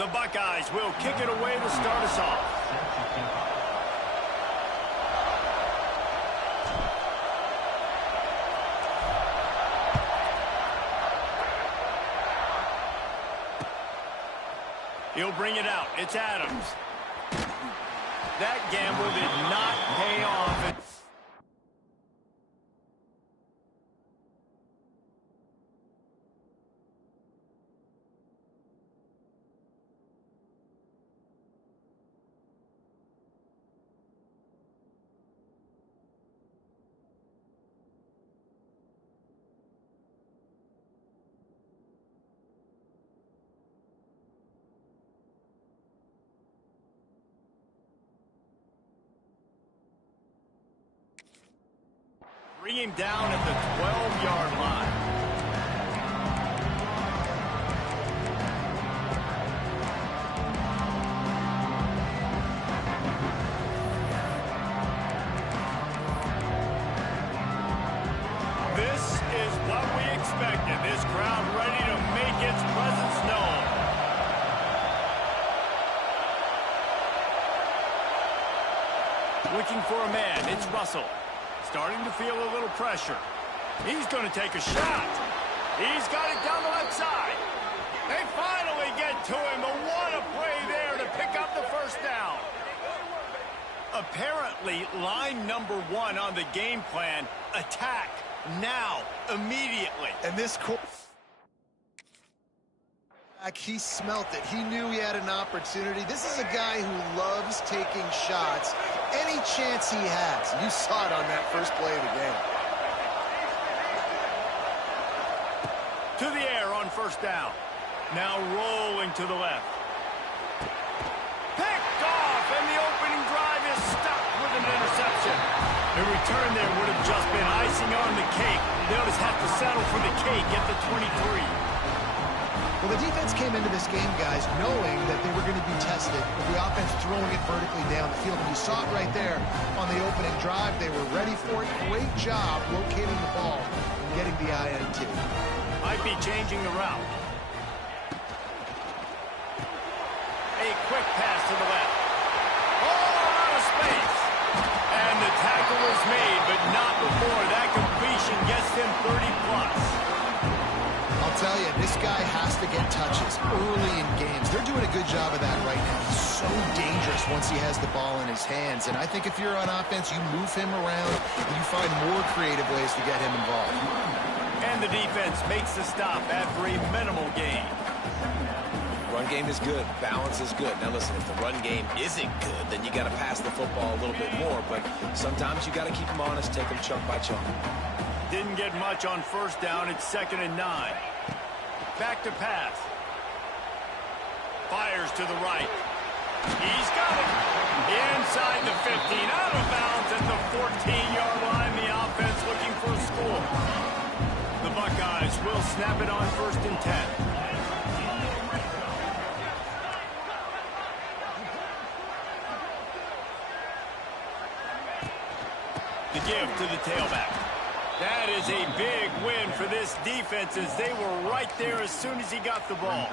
The Buckeyes will kick it away to start us off. He'll bring it out. It's Adams. That gamble did not pay off. Bring him down at the 12-yard line. This is what we expected. This crowd ready to make its presence known. Looking for a man. It's Russell. Starting to feel a little pressure. He's going to take a shot. He's got it down the left side. They finally get to him, but what a play there to pick up the first down. Apparently, line number 1 on the game plan, attack now, immediately. And this he smelt it. He knew he had an opportunity. This is a guy who loves taking shots any chance he has. You saw it on that first play of the game. To the air on first down. Now rolling to the left. Picked off, and the opening drive is stopped with an interception. The return there would have just been icing on the cake. They'll just have to settle for the cake at the 23. Well, the defense came into this game, guys, knowing that they were going to be tested with the offense throwing it vertically down the field. And you saw it right there on the opening drive. They were ready for it. Great job locating the ball and getting the INT. Might be changing the route. A quick pass to the left. Oh, out of space. And the tackle is made, but not before that completion gets them 30+. I'll tell you, this guy has to get touches early in games. They're doing a good job of that right now. He's so dangerous once he has the ball in his hands. And I think if you're on offense, you move him around and you find more creative ways to get him involved. And the defense makes the stop after a minimal gain. Run game is good. Balance is good. Now listen, if the run game isn't good, then you got to pass the football a little bit more. But sometimes you got to keep them honest, take them chunk by chunk. Didn't get much on first down. It's 2nd and 9. Back to pass. Fires to the right. He's got it. Inside the 15. Out of bounds at the 14-yard line. The offense looking for a score. The Buckeyes will snap it on 1st and 10. The give to the tailback. That is a big win for this defense as they were right there as soon as he got the ball.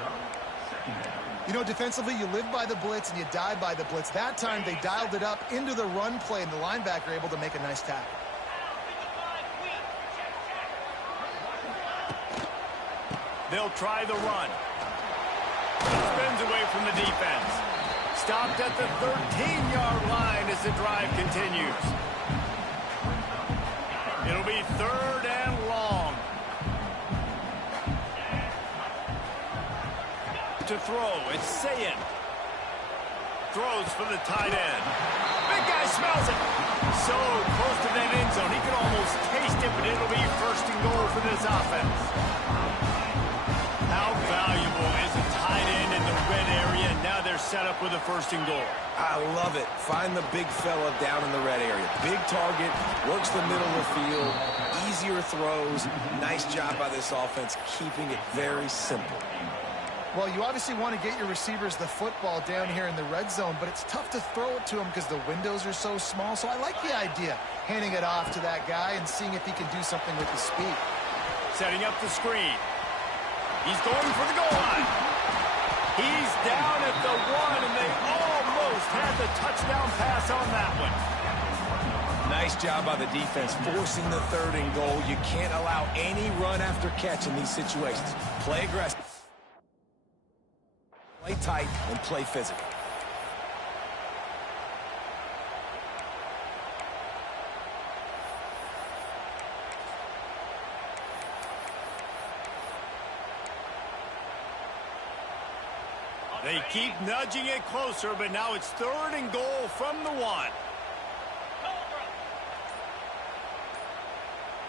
You know, defensively, you live by the blitz and you die by the blitz. That time, they dialed it up into the run play, and the linebacker able to make a nice tackle. They'll try the run. Spins away from the defense. Stopped at the 13-yard line as the drive continues. It'll be 3rd and long. To throw, it's Ncaa. Throws for the tight end. Big guy smells it. So close to that end zone. He could almost taste it, but it'll be 1st and goal for this offense. How valuable is a tight end in the red area? Now they're set up with a 1st and goal. I love it. Find the big fella down in the red area. Big target, works the middle of the field, easier throws. Nice job by this offense, keeping it very simple. Well, you obviously want to get your receivers the football down here in the red zone, but it's tough to throw it to them because the windows are so small. So I like the idea, handing it off to that guy and seeing if he can do something with the speed. Setting up the screen. He's going for the goal line. He's down at the 1, and they almost had the touchdown pass on that one. Nice job by the defense forcing the 3rd and goal. You can't allow any run after catch in these situations. Play aggressive. Play tight and play physical. They keep nudging it closer, but now it's 3rd and goal from the 1.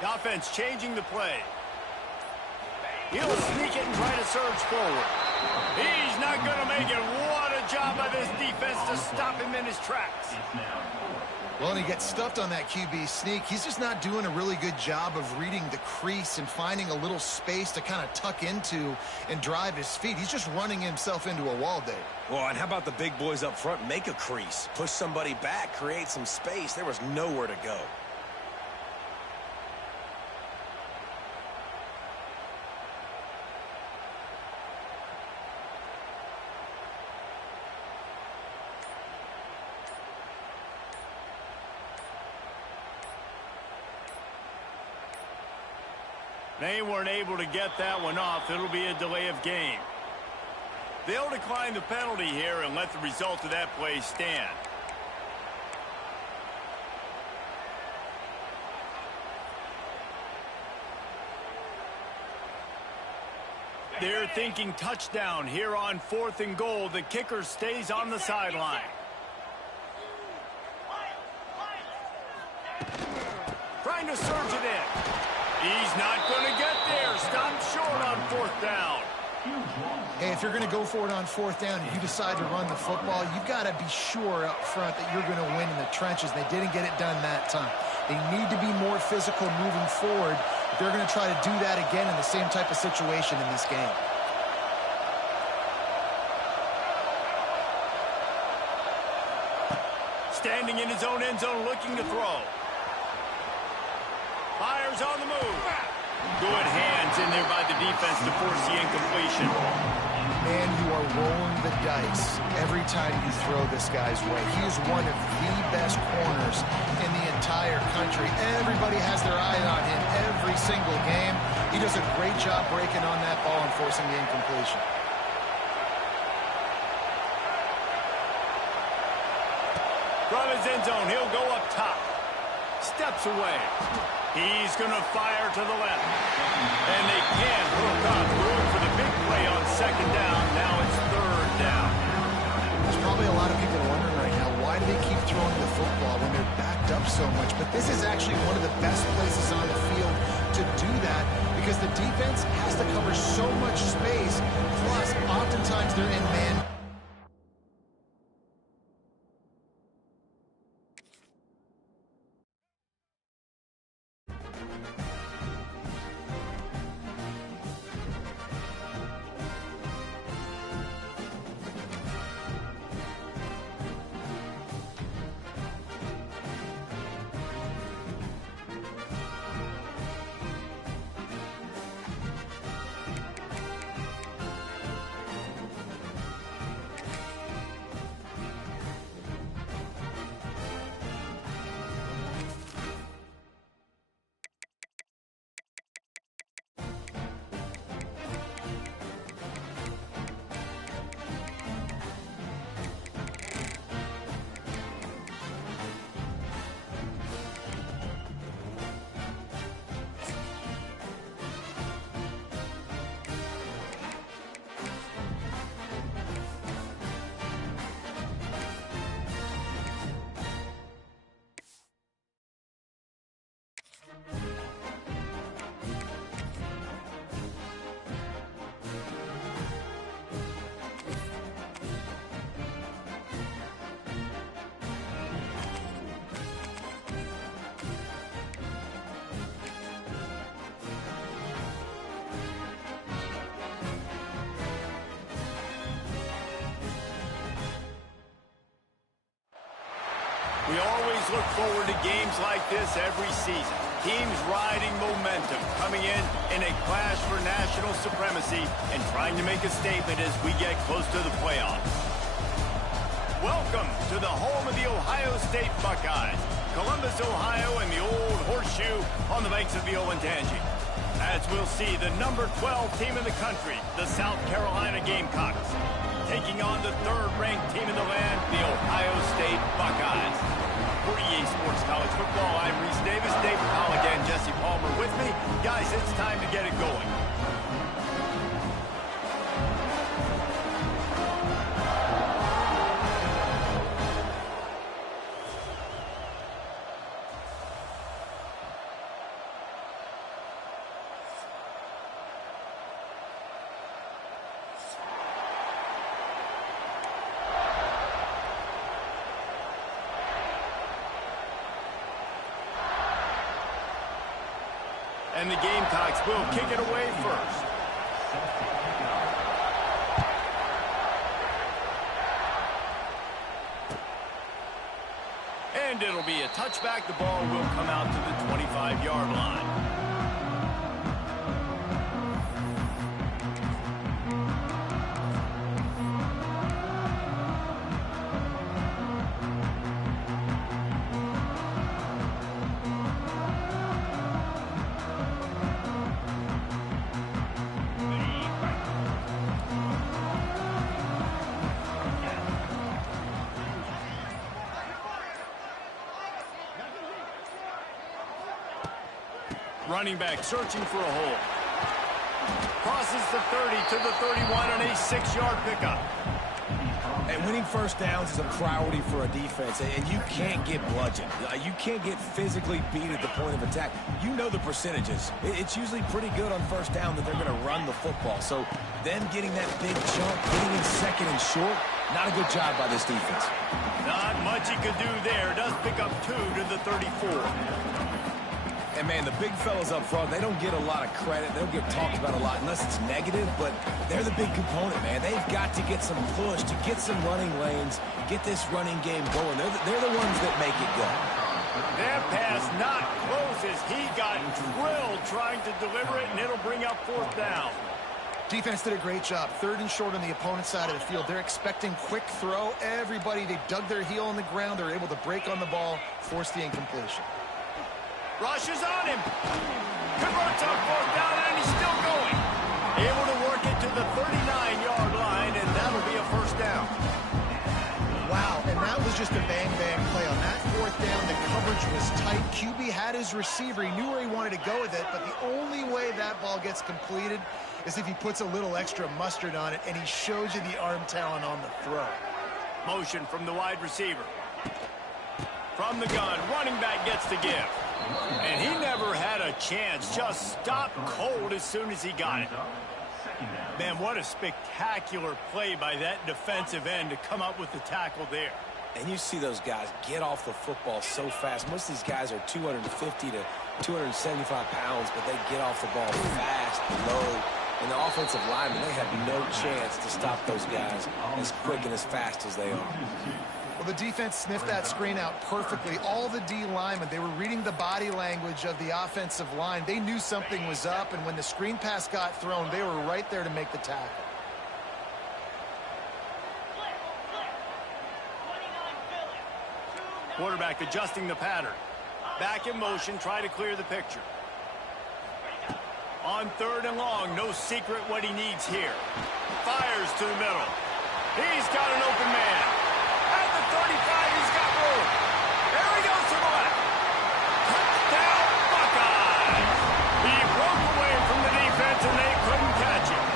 The offense changing the play. He'll sneak it and try to surge forward. He's not going to make it. What a job by this defense to stop him in his tracks. Well, and he gets stuffed on that QB sneak. He's just not doing a really good job of reading the crease and finding a little space to kind of tuck into and drive his feet. He's just running himself into a wall, Dave. Well, and how about the big boys up front? Make a crease. Push somebody back. Create some space. There was nowhere to go. They weren't able to get that one off. It'll be a delay of game. They'll decline the penalty here and let the result of that play stand. They're thinking touchdown here on 4th and goal. The kicker stays on the sideline. Trying to surge it in. He's not going to get there. Stopped short on 4th down. Hey, if you're going to go for it on 4th down and you decide to run the football, you've got to be sure up front that you're going to win in the trenches. They didn't get it done that time. They need to be more physical moving forward. They're going to try to do that again in the same type of situation in this game. Standing in his own end zone looking to throw. Fires on the move. Good hands in there by the defense to force the incompletion. And you are rolling the dice every time you throw this guy's way. He is one of the best corners in the entire country. Everybody has their eye on him every single game. He does a great job breaking on that ball and forcing the incompletion. From his end zone, he'll go up top. Steps away. He's going to fire to the left. And they can't hook up. Going for the big play on 2nd down. Now it's 3rd down. There's probably a lot of people wondering right now, why do they keep throwing the football when they're backed up so much? But this is actually one of the best places on the field to do that because the defense has to cover so much space. Plus, oftentimes they're in man. We always look forward to games like this every season. Teams riding momentum, coming in a clash for national supremacy and trying to make a statement as we get close to the playoffs. Welcome to the home of the Ohio State Buckeyes, Columbus, Ohio, and the old horseshoe on the banks of the Ncaa. As we'll see, the number 12 team in the country, the South Carolina Gamecocks, taking on the third-ranked team in the land, the Ohio State Buckeyes. For EA Sports College Football, I'm Reese Davis, Dave Powell again, Jesse Palmer with me. Guys, it's time to get it going. And the Gamecocks will kick it away first. And it'll be a touchback. The ball will come out to the 25-yard line. Running back searching for a hole. Crosses the 30 to the 31 on a 6-yard pickup. And winning first downs is a priority for a defense, and you can't get bludgeoned. You can't get physically beat at the point of attack. You know the percentages. It's usually pretty good on first down that they're going to run the football. So them getting that big chunk, getting in second and short, not a good job by this defense. Not much he could do there. Does pick up 2 to the 34. And, man, the big fellas up front, they don't get a lot of credit. They don't get talked about a lot unless it's negative, but they're the big component, man. They've got to get some push, to get some running lanes, get this running game going. They're the ones that make it go. That pass not close as he got drilled trying to deliver it, and it'll bring up 4th down. Defense did a great job. 3rd and short on the opponent's side of the field. They're expecting quick throw. Everybody, they dug their heel on the ground. They're able to break on the ball, force the incompletion. Rushes on him. Converts on 4th down, and he's still going. Able to work it to the 39-yard line, and that'll be a 1st down. Wow, and that was just a bang-bang play. On that 4th down, the coverage was tight. QB had his receiver. He knew where he wanted to go with it, but the only way that ball gets completed is if he puts a little extra mustard on it, and he shows you the arm talent on the throw. Motion from the wide receiver. From the gun, running back gets the give. And he never had a chance, just stopped cold as soon as he got it. Man, what a spectacular play by that defensive end to come up with the tackle there. And you see those guys get off the football so fast. Most of these guys are 250 to 275 pounds, but they get off the ball fast, low. And the offensive linemen, they have no chance to stop those guys as quick and as fast as they are. Well, the defense sniffed that screen out perfectly. All the D linemen, they were reading the body language of the offensive line. They knew something was up, and when the screen pass got thrown, they were right there to make the tackle. Quarterback adjusting the pattern. Back in motion, try to clear the picture. On 3rd and long, no secret what he needs here. Fires to the middle. He's got an open man. At the 35, he's got room. There he goes to the left. Touchdown, Buckeyes. He broke away from the defense, and they couldn't catch him.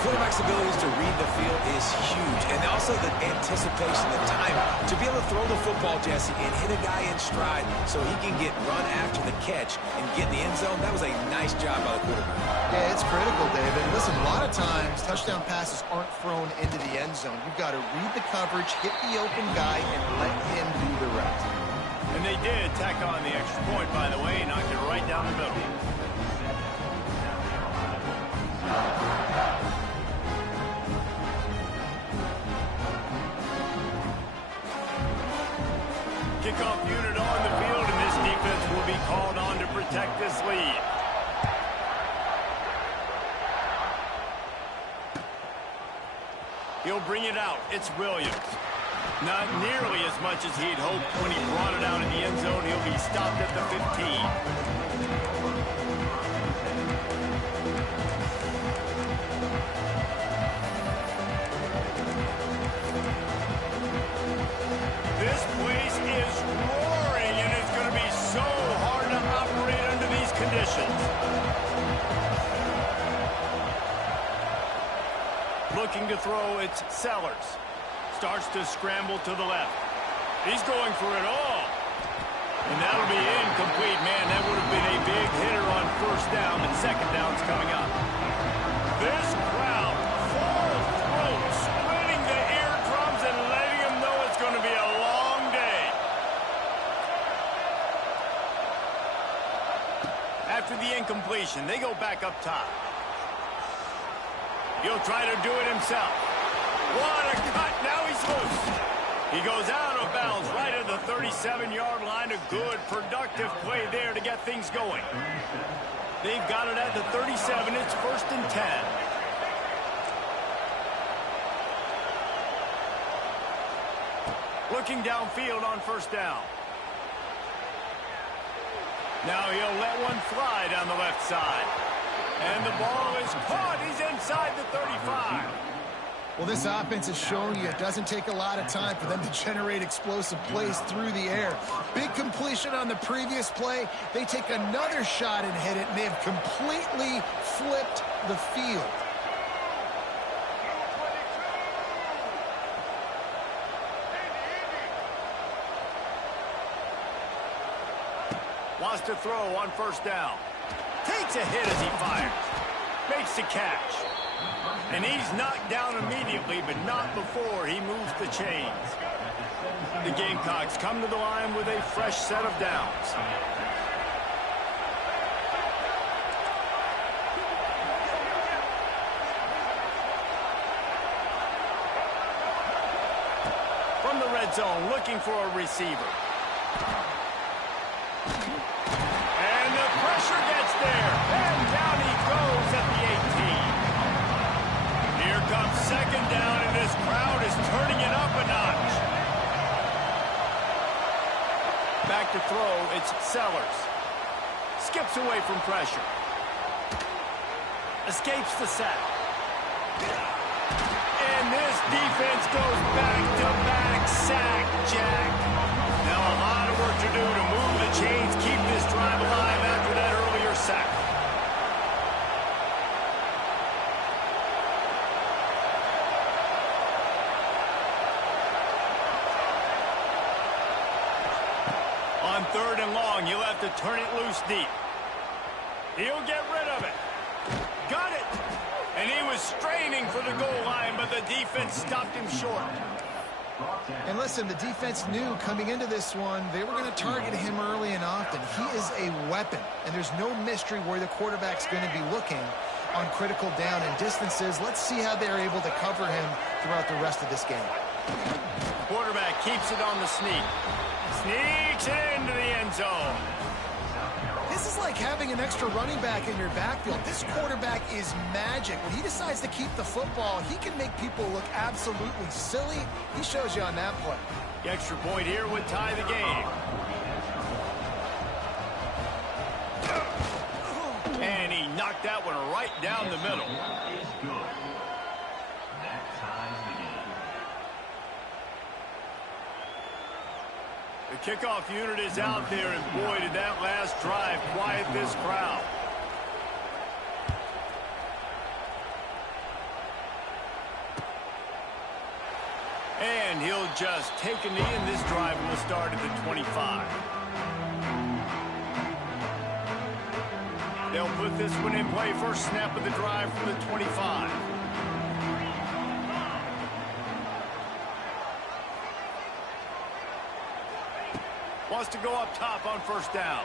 Quarterback's abilities to read the field is huge, and also the anticipation, the time to be able to throw the football, Jesse, and hit a guy in stride so he can get run after the catch and get in the end zone. That was a nice job by the quarterback. Yeah, it's critical, David. Listen, a lot of times touchdown passes aren't thrown into the end zone. You've got to read the coverage, hit the open guy, and let him do the rest. And they did tack on the extra point, by the way, knocked it right down the middle. Kickoff unit on the field, and this defense will be called He'll bring it out. It's Williams. Not nearly as much as he'd hoped when he brought it out in the end zone. He'll be stopped at the 15. This place is roaring, and it's going to be so hard to operate under these conditions. Looking to throw, it's Sellers. Starts to scramble to the left. He's going for it all. And that'll be incomplete. Man, that would have been a big hitter on first down, and second down's coming up. This crowd, full throat, splitting the eardrums and letting them know it's going to be a long day. After the incompletion, they go back up top. He'll try to do it himself. What a cut. Now he's loose. He goes out of bounds right at the 37-yard line. A good, productive play there to get things going. They've got it at the 37. It's 1st and 10. Looking downfield on first down. Now he'll let one fly down the left side. And the ball is caught. He's inside the 35. Well, this offense is showing you it doesn't take a lot of time for them to generate explosive plays through the air. Big completion on the previous play. They take another shot and hit it, and they have completely flipped the field. Wants to throw on first down. Takes a hit as he fires. Makes the catch. And he's knocked down immediately, but not before he moves the chains. The Gamecocks come to the line with a fresh set of downs. From the red zone, looking for a receiver. And the pressure gets there. And down he goes at the 18. Here comes second down, and this crowd is turning it up a notch. Back to throw, it's Sellers. Skips away from pressure. Escapes the sack. And this defense goes back-to-back sack, Jack. Now a lot of work to do to move the chains, keep this drive alive after that earlier sack. On 3rd and long, he'll have to turn it loose deep. He'll get rid of it. Got it. And he was straining for the goal line, but the defense stopped him short. And listen, the defense knew coming into this one, they were going to target him early and often. He is a weapon, and there's no mystery where the quarterback's going to be looking on critical down and distances. Let's see how they're able to cover him throughout the rest of this game. Quarterback keeps it on the sneak. Sneaks into the end zone. This is like having an extra running back in your backfield. This quarterback is magic. When he decides to keep the football, he can make people look absolutely silly. He shows you on that play. The extra point here would tie the game. And he knocked that one right down the middle. The kickoff unit is out there, and boy, did that last drive quiet this crowd. And he'll just take a knee, and this drive will start at the 25. They'll put this one in play. First snap of the drive from the 25. Wants to go up top on first down.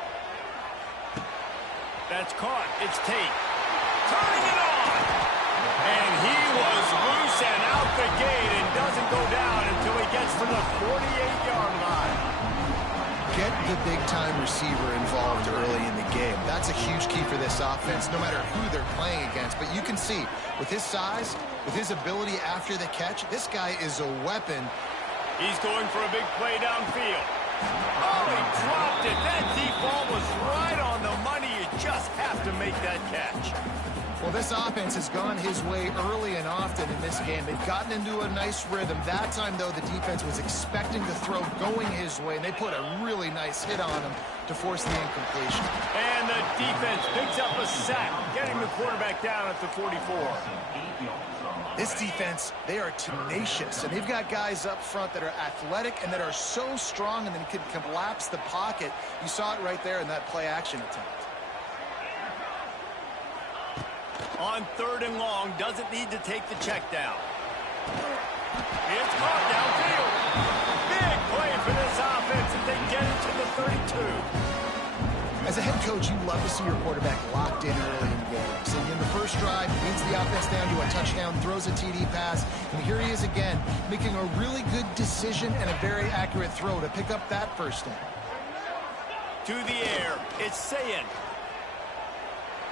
That's caught. It's Tate. Turning it on. And he was loose and out the gate and doesn't go down until he gets to the 48-yard line. Get the big-time receiver involved early in the game. That's a huge key for this offense, no matter who they're playing against. But you can see, with his size, with his ability after the catch, this guy is a weapon. He's going for a big play downfield. Oh, he dropped it. That deep ball was right on the money. You just have to make that catch. Well, this offense has gone his way early and often in this game. They've gotten into a nice rhythm. That time, though, the defense was expecting the throw going his way, and they put a really nice hit on him to force the incompletion. And the defense picks up a sack, getting the quarterback down at the 44. This defense, they are tenacious, and they've got guys up front that are athletic and that are so strong and then can collapse the pocket. You saw it right there in that play-action attempt. On 3rd and long, doesn't need to take the check down. It's caught downfield. Big play for this offense if they get it to the 32. As a head coach, you love to see your quarterback locked in early in games. And in the first drive, he leads the offense down to a touchdown, throws a TD pass, and here he is again, making a really good decision and a very accurate throw to pick up that first down. To the air, it's Ncaa.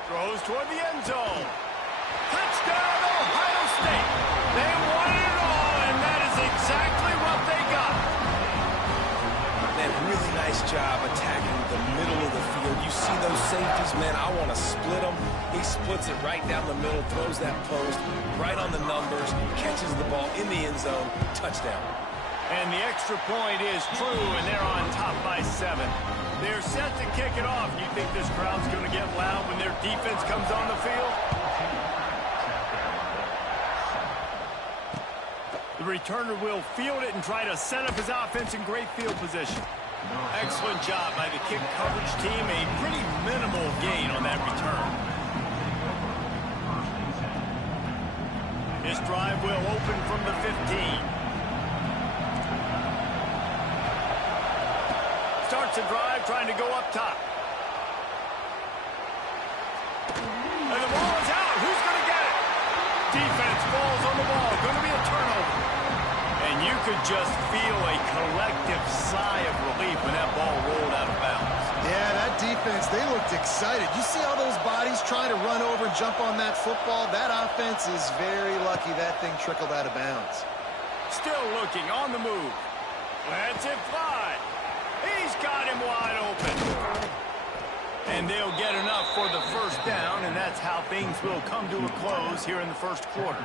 Throws toward the end zone. Touchdown, Ohio State. They won it all, and that is exactly what they got. Man, really nice job attacking the middle of the field. You see those safeties, man, I want to split them. He splits it right down the middle, throws that post, right on the numbers, catches the ball in the end zone, touchdown. And the extra point is true, and they're on top by 7. They're set to kick it off. You think this crowd's going to get loud when their defense comes on the field? The returner will field it and try to set up his offense in great field position. Excellent job by the kick coverage team. A pretty minimal gain on that return. This drive will open from the 15. Starts a drive trying to go up top. And the ball is out. Who's going to get it? Defense falls on the ball. Going to be a turnover. And you could just feel a collective sigh of relief when that ball rolled out of bounds. Yeah, that defense, they looked excited. You see all those bodies trying to run over and jump on that football? That offense is very lucky that thing trickled out of bounds. Still looking on the move. Lets it fly. He's got him wide open. And they'll get enough for the first down, and that's how things will come to a close here in the first quarter.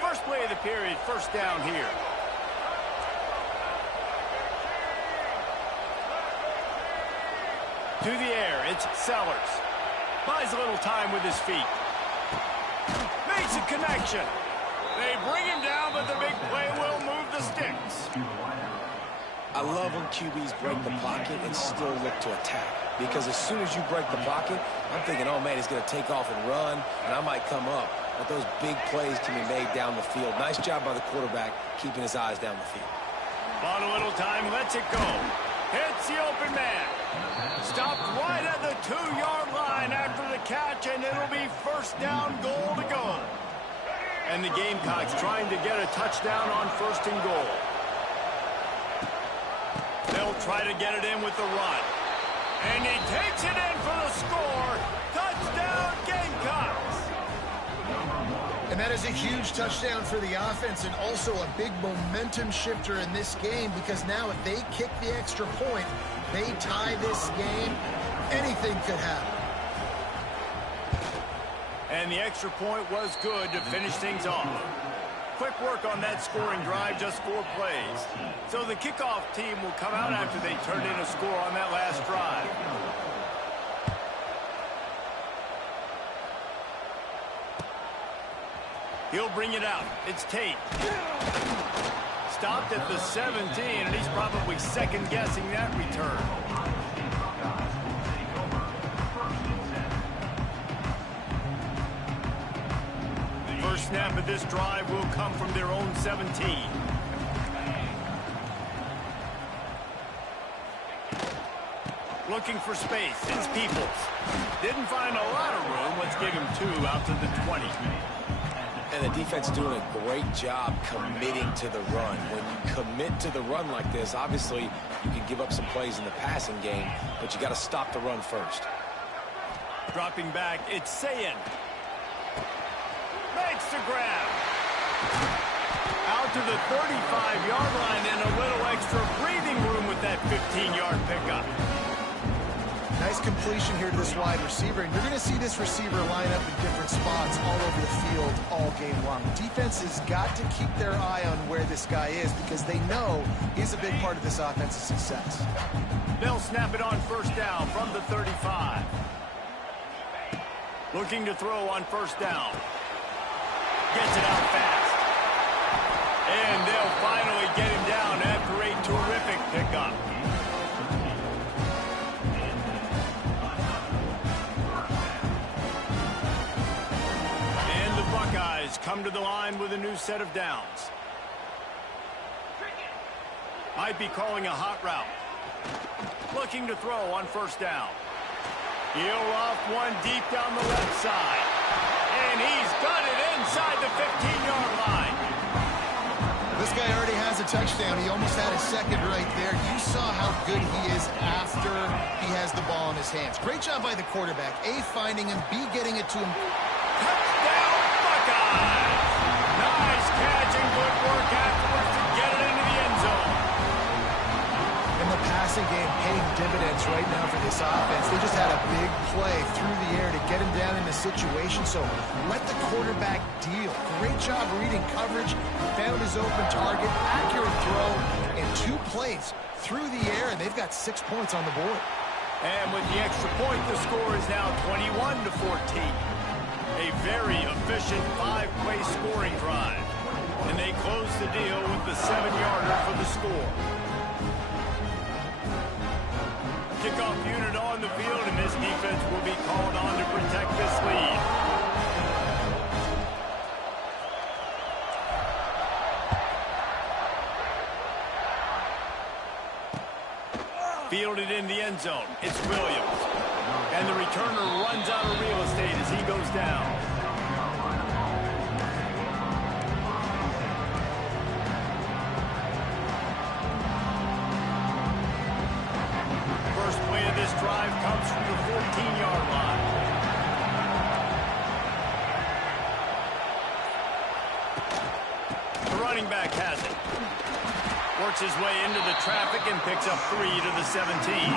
First play of the period, first down here. To the air, it's Sellers. Buys a little time with his feet. Makes a connection. They bring him down, but the big play will move the sticks. I love when QBs break the pocket and still look to attack. Because as soon as you break the pocket, I'm thinking, oh, man, he's going to take off and run, and I might come up. But those big plays can be made down the field. Nice job by the quarterback keeping his eyes down the field. Bought a little time, lets it go. Hits the open man. Stopped right at the 2-yard line after the catch, and it'll be first down, goal to go. And the Gamecocks trying to get a touchdown on first and goal. They'll try to get it in with the run. And he takes it in for the score. Touchdown, Gamecocks. And that is a huge touchdown for the offense and also a big momentum shifter in this game, because now if they kick the extra point, they tie this game, anything could happen. And the extra point was good to finish things off. Quick work on that scoring drive, just 4 plays. So the kickoff team will come out after they turned in a score on that last drive. He'll bring it out. It's Tate. stopped at the 17, and he's probably second-guessing that return. First snap of this drive will come from their own 17. Looking for space, it's Peoples. Didn't find a lot of room. Let's give him 2 out to the 20. And the defense doing a great job committing to the run. When you commit to the run like this, obviously you can give up some plays in the passing game, but you got to stop the run first. Dropping back, it's Ncaa. Makes the grab. Out to the 35-yard line and a little extra breathing room with that 15-yard pickup. Nice completion here to this wide receiver, and you're going to see this receiver line up in different spots all over the field all game long. Defense has got to keep their eye on where this guy is because they know he's a big part of this offense's success. They'll snap it on first down from the 35. Looking to throw on first down. Gets it out fast. And they'll finally get him down after a terrific pickup. And the Buckeyes come to the line with a new set of downs. Might be calling a hot route. Looking to throw on first down. He'll off one deep down the left side. And he's got it inside the 15-yard line. This guy already has a touchdown. He almost had a second right there. You saw how good he is after he has the ball in his hands. Great job by the quarterback. A, finding him. B, getting it to him. Touchdown, Buckeyes! Nice catch and good work afterwards to get it into the end zone. And the passing game paying dividends right now for this offense. They just had a big play through the air to get him down in the situation. So let the quarterback deal. Great job reading coverage. Found his open target. Accurate throw. And 2 plays through the air. And they've got 6 points on the board. And with the extra point, the score is now 21-14. A very efficient 5-play scoring drive. And they close the deal with the 7-yarder for the score. Kickoff unit on the field, and this defense will be called on to protect this lead. Fielded in the end zone. It's Williams. And the returner runs out of real estate as he goes down. First play of this drive comes from the 14-yard line. The running back has it. Works his way into the traffic and picks up 3 to the 17.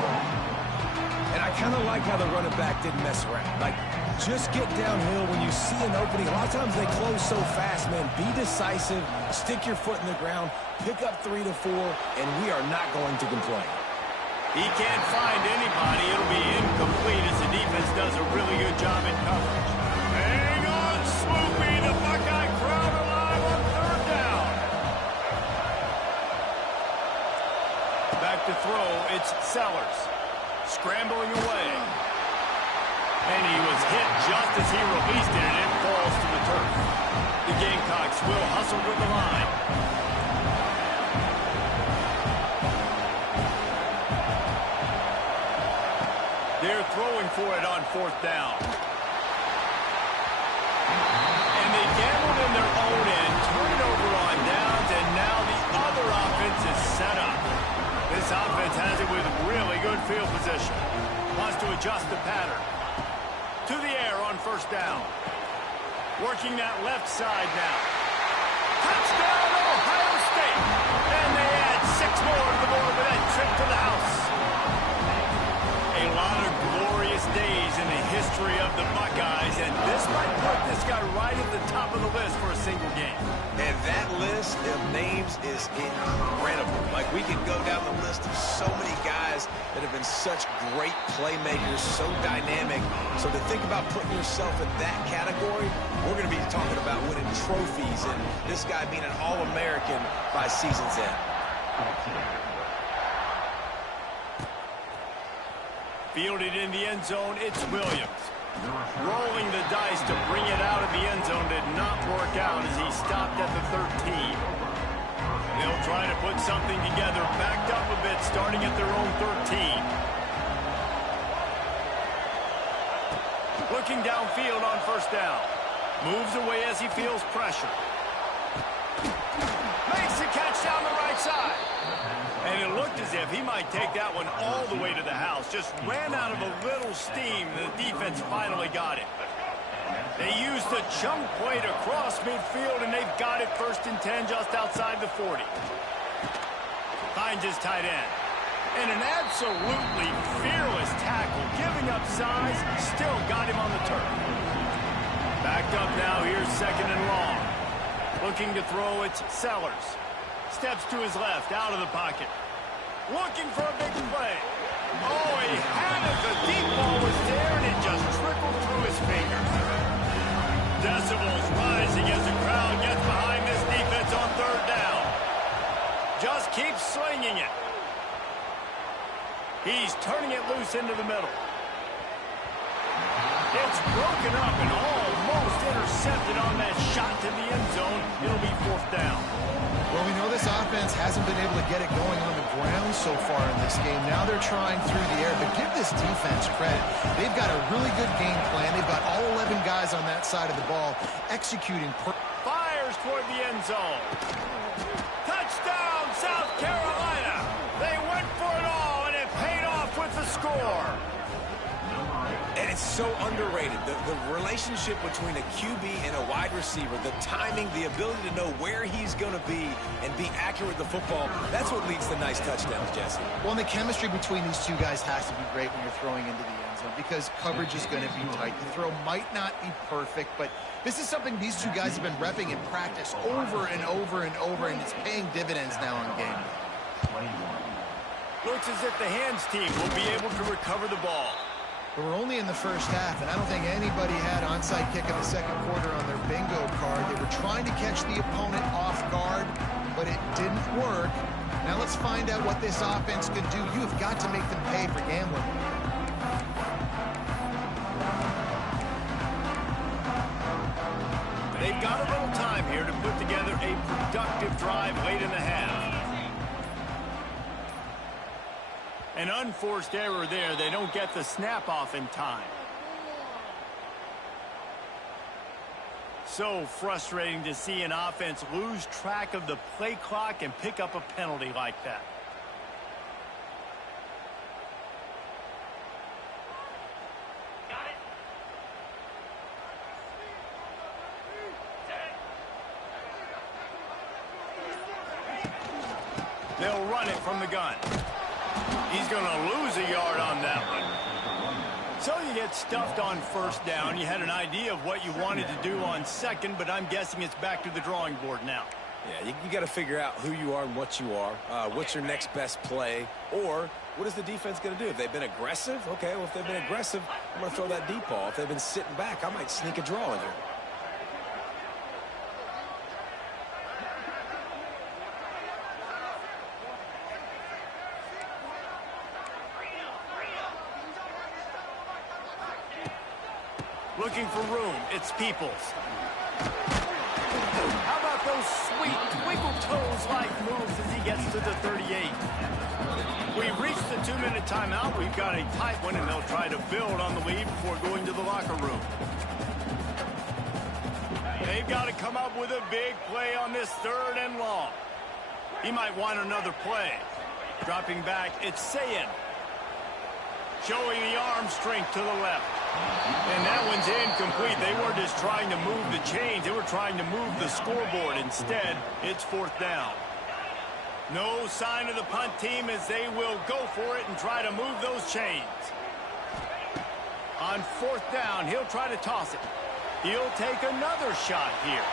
And I kind of like how the running back didn't mess around. Like, just get downhill when you see an opening. A lot of times they close so fast, man. Be decisive, stick your foot in the ground, pick up 3 to 4, and we are not going to complain. He can't find anybody. It'll be incomplete as the defense does a really good job in coverage. Hang on, Swoopy. The Buckeye crowd alive on third down. Back to throw. It's Sellers. Scrambling away. And he was hit just as he released it, and it falls to the turf. The Gamecocks will hustle to the line. They're throwing for it on fourth down. And they gambled in their own end, turn it over on downs, and now the other offense is set up. This offense has it with really good field position. Wants to adjust the pattern. To the air on first down. Working that left side now. Touchdown, Ohio State! And they add 6 more to the board with that trip to the house. A lot of glorious days in the history of the Buckeyes, and this might put this guy right at the top of the list for a single game. And that list of names is incredible. Like, we can go down the list of so many guys that have been such great playmakers, so dynamic. So to think about putting yourself in that category, we're going to be talking about winning trophies and this guy being an All-American by season's end. Fielded in the end zone, it's Williams. Rolling the dice to bring it out of the end zone did not work out as he stopped at the 13. They'll try to put something together, backed up a bit, starting at their own 13. Looking downfield on first down. Moves away as he feels pressure. Makes the catch down the right side. And it looked as if he might take that one all the way to the house. Just ran out of a little steam. The defense finally got it. They used the chunk play to cross midfield, and they've got it 1st and 10 just outside the 40. Finds his tight end. And an absolutely fearless tackle. Giving up size, still got him on the turf. Backed up now, here's 2nd and long. Looking to throw, it's Sellers. Steps to his left, out of the pocket. Looking for a big play. Oh, he had it. The deep ball was there, and it just trickled through his fingers. Decibels rising as the crowd gets behind this defense on 3rd down. Just keeps slinging it. He's turning it loose into the middle. It's broken up and almost intercepted on that shot to the end zone. It'll be 4th down. Well, we know this offense hasn't been able to get it going on the ground so far in this game. Now they're trying through the air, but give this defense credit. They've got a really good game plan. They've got all 11 guys on that side of the ball executing. Fires toward the end zone. Touchdown, South Carolina. They went for it all, and it paid off with the score. And it's so underrated. The relationship between a QB and a wide receiver, the timing, the ability to know where he's going to be and be accurate with the football, that's what leads to nice touchdowns, Jesse. Well, and the chemistry between these two guys has to be great when you're throwing into the end zone because coverage is going to be tight. The throw might not be perfect, but this is something these two guys have been repping in practice over and over and over, and it's paying dividends now in game. Looks as if the hands team will be able to recover the ball. We're only in the first half, and I don't think anybody had onside kick in the 2nd quarter on their bingo card. They were trying to catch the opponent off guard, but it didn't work. Now let's find out what this offense can do. You have got to make them pay for gambling. They've got a little time here to put together a productive drive late in the half. An unforced error there. They don't get the snap off in time. So frustrating to see an offense lose track of the play clock and pick up a penalty like that. They'll run it from the gun. He's going to lose a yard on that one. So you get stuffed on 1st down. You had an idea of what you wanted to do on 2nd, but I'm guessing it's back to the drawing board now. Yeah, you got to figure out who you are and what you are. What's your next best play? Or what is the defense going to do? If they've been aggressive, okay, well, if they've been aggressive, I'm going to throw that deep ball. If they've been sitting back, I might sneak a draw in here. Looking for room, it's Peoples. How about those sweet twinkle toes-like moves as he gets to the 38? We've reached the 2-minute timeout. We've got a tight one, and they'll try to build on the lead before going to the locker room. They've got to come up with a big play on this 3rd and long. He might want another play. Dropping back, it's Ncaa. Showing the arm strength to the left. And that one's incomplete. They weren't just trying to move the chains. They were trying to move the scoreboard. Instead, it's 4th down. No sign of the punt team as they will go for it and try to move those chains. On 4th down, he'll try to toss it. He'll take another shot here.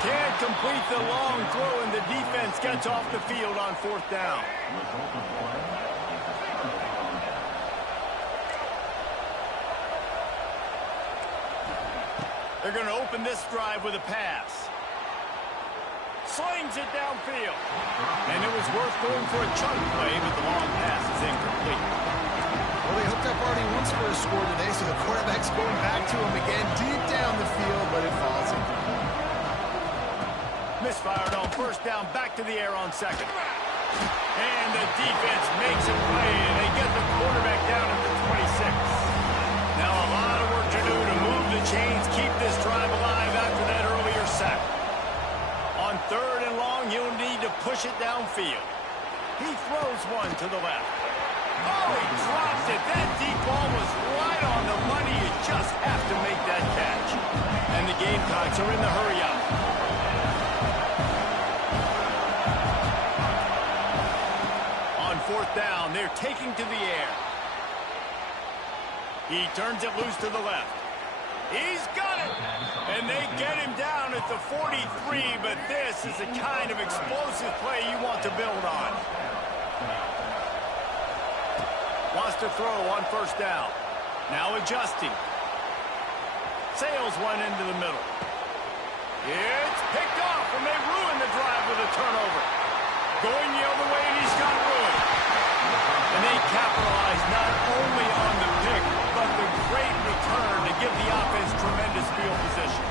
Can't complete the long throw, and the defense gets off the field on 4th down. They're going to open this drive with a pass. Slings it downfield. And it was worth going for a chunk play, but the long pass is incomplete. Well, they hooked up already once for a score today, so the quarterback's going back to him again deep down the field, but it falls incomplete. Misfired on 1st down, back to the air on 2nd. And the defense makes a play, and they get the quarterback down at the 26. Now a lot of work to do to move the chains, keep this drive alive after that earlier sack. On 3rd and long, you'll need to push it downfield. He throws one to the left. Oh, he drops it. That deep ball was right on the money. You just have to make that catch. And the Gamecocks are in the hurry-up. On 4th down, they're taking to the air. He turns it loose to the left. He's got it! And they get him down at the 43, but this is the kind of explosive play you want to build on. Wants to throw on 1st down. Now adjusting. Sails one into the middle. It's picked off, and they ruin the drive with a turnover. Going the other way, and he's got room. And they capitalize not only on the pick, but the great return to give the offense tremendous field position.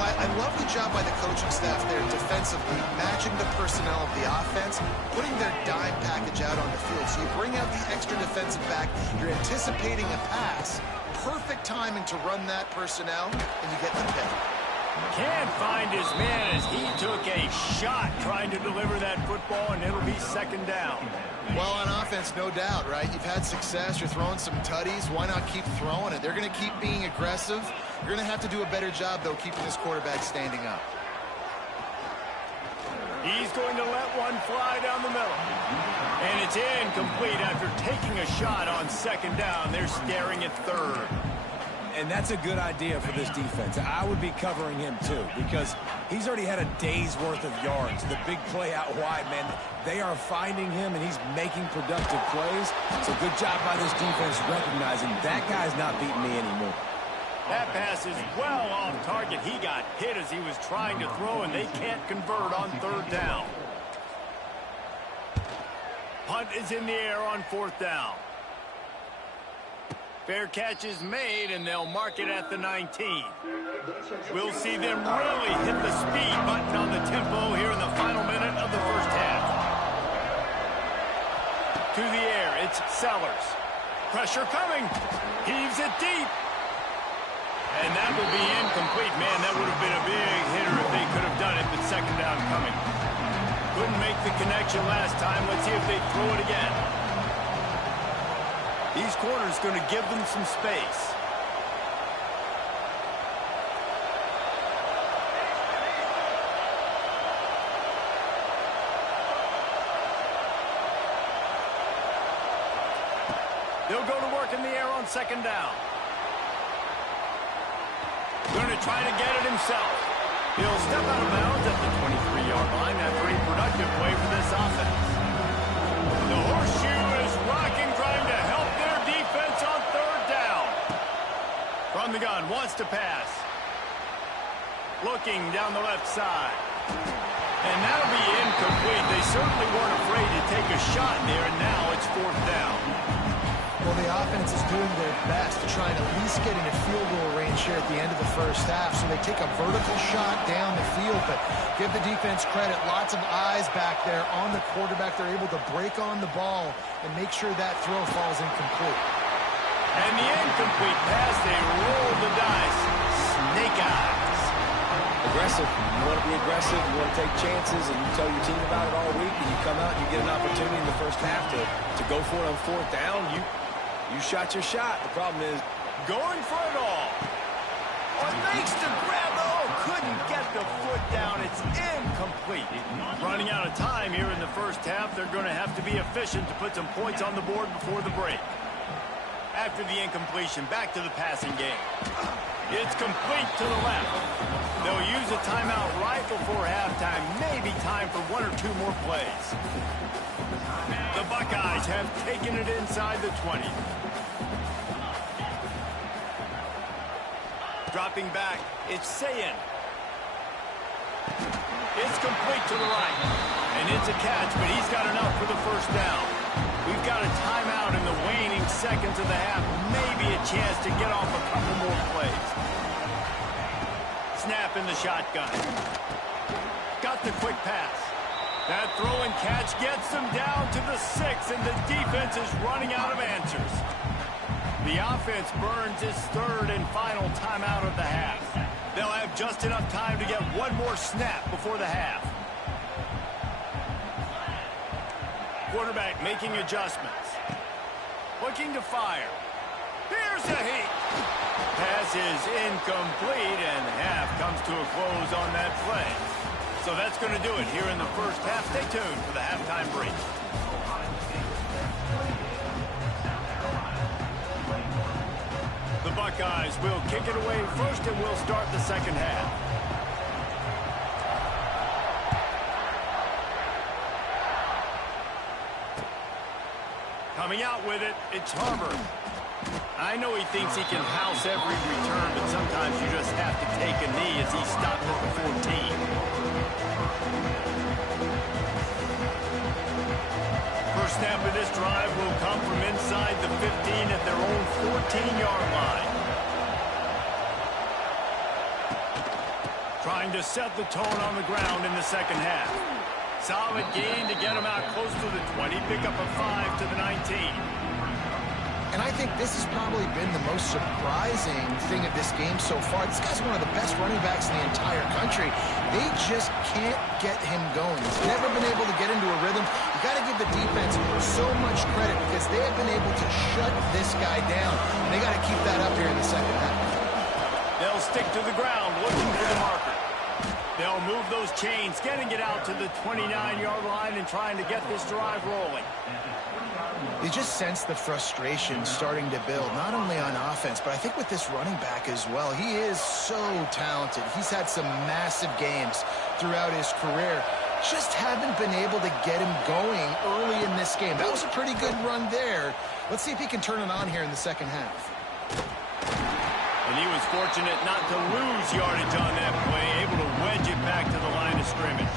Well, I love the job by the coaching staff there defensively, matching the personnel of the offense, putting their dime package out on the field. So you bring out the extra defensive back, you're anticipating a pass, perfect timing to run that personnel, and you get the pick. Can't find his man as he took a shot trying to deliver that football, and it'll be 2nd down. Well, on offense, no doubt, right? You've had success. You're throwing some tutties. Why not keep throwing it? They're going to keep being aggressive. You're going to have to do a better job, though, keeping this quarterback standing up. He's going to let one fly down the middle. And it's incomplete after taking a shot on 2nd down. They're staring at 3rd. And that's a good idea for this defense. I would be covering him, too, because he's already had a day's worth of yards. The big play out wide, man, they are finding him, and he's making productive plays. So good job by this defense recognizing that guy's not beating me anymore. That pass is well off target. He got hit as he was trying to throw, and they can't convert on 3rd down. Punt is in the air on 4th down. Fair catch is made, and they'll mark it at the 19. We'll see them really hit the speed button on the tempo here in the final minute of the 1st half. To the air, it's Sellers. Pressure coming. Heaves it deep. And that will be incomplete. Man, that would have been a big hitter if they could have done it, but 2nd down coming. Couldn't make the connection last time. Let's see if they throw it again. These corners going to give them some space. They'll go to work in the air on 2nd down. Going to try to get it himself. He'll step out of bounds at the 23-yard line after a productive play for this offense. The horseshoe is rocking, trying to help their defense on 3rd down. From the gun, wants to pass. Looking down the left side. And that'll be incomplete. They certainly weren't afraid to take a shot there, and now it's 4th down. Well, the offense is doing their best to try and at least get into field goal range here at the end of the 1st half. So they take a vertical shot down the field, but give the defense credit. Lots of eyes back there on the quarterback. They're able to break on the ball and make sure that throw falls incomplete. And the incomplete pass, they roll the dice. Snake eyes. Aggressive. You want to be aggressive. You want to take chances, and you tell your team about it all week, and you come out and you get an opportunity in the 1st half to go for it on 4th down. You shot your shot. The problem is going for it all. Makes the grab. Oh, couldn't get the foot down. It's incomplete. Running out of time here in the 1st half. They're going to have to be efficient to put some points on the board before the break. After the incompletion, back to the passing game. It's complete to the left. They'll use a timeout right before halftime. Maybe time for 1 or 2 more plays. The Buckeyes have taken it inside the 20. Dropping back, it's Ncaa. It's complete to the right. And it's a catch, but he's got enough for the first down. We've got a timeout in the waning seconds of the half. Maybe a chance to get off a couple more plays. Snap in the shotgun. Got the quick pass. That throw and catch gets them down to the 6, and the defense is running out of answers. The offense burns its 3rd and final timeout of the half. They'll have just enough time to get one more snap before the half. Quarterback making adjustments. Looking to fire. Here's a heat. Pass is incomplete, and half comes to a close on that play. So that's going to do it here in the first half. Stay tuned for the halftime break. The Buckeyes will kick it away first, and we'll start the second half. Coming out with it, it's Harbour. I know he thinks he can house every return, but sometimes you just have to take a knee as he stopped at the 14. First snap of this drive will come from inside the 15 at their own 14-yard line. Trying to set the tone on the ground in the second half. Solid gain to get him out close to the 20. Pick up a 5 to the 19. And I think this has probably been the most surprising thing of this game so far. This guy's one of the best running backs in the entire country. They just can't get him going. He's never been able to get into a rhythm. You got to give the defense so much credit because they have been able to shut this guy down. And they got to keep that up here in the second half. They'll stick to the ground looking for the marker. They'll move those chains, getting it out to the 29-yard line and trying to get this drive rolling. You just sense the frustration starting to build, not only on offense, but I think with this running back as well. He is so talented. He's had some massive games throughout his career. Just haven't been able to get him going early in this game. That was a pretty good run there. Let's see if he can turn it on here in the second half. And he was fortunate not to lose yardage on that play, able to wedge it back to the line of scrimmage.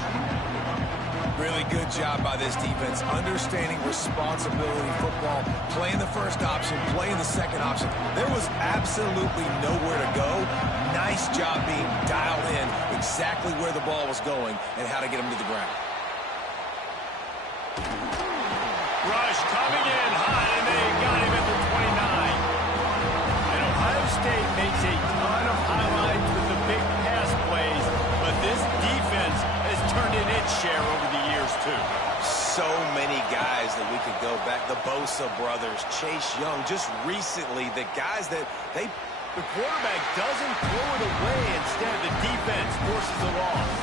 Really good job by this defense, understanding responsibility football, playing the first option, playing the second option. There was absolutely nowhere to go. Nice job being dialed in exactly where the ball was going and how to get him to the ground. Rush coming in high, and they got him at the 29. And Ohio State makes a ton of highlights with the big pass plays, but this defense has turned in its share over the years, too. So many guys that we could go back. The Bosa brothers, Chase Young, just recently, the guys that they... The quarterback doesn't throw it away. Instead, the defense forces a loss.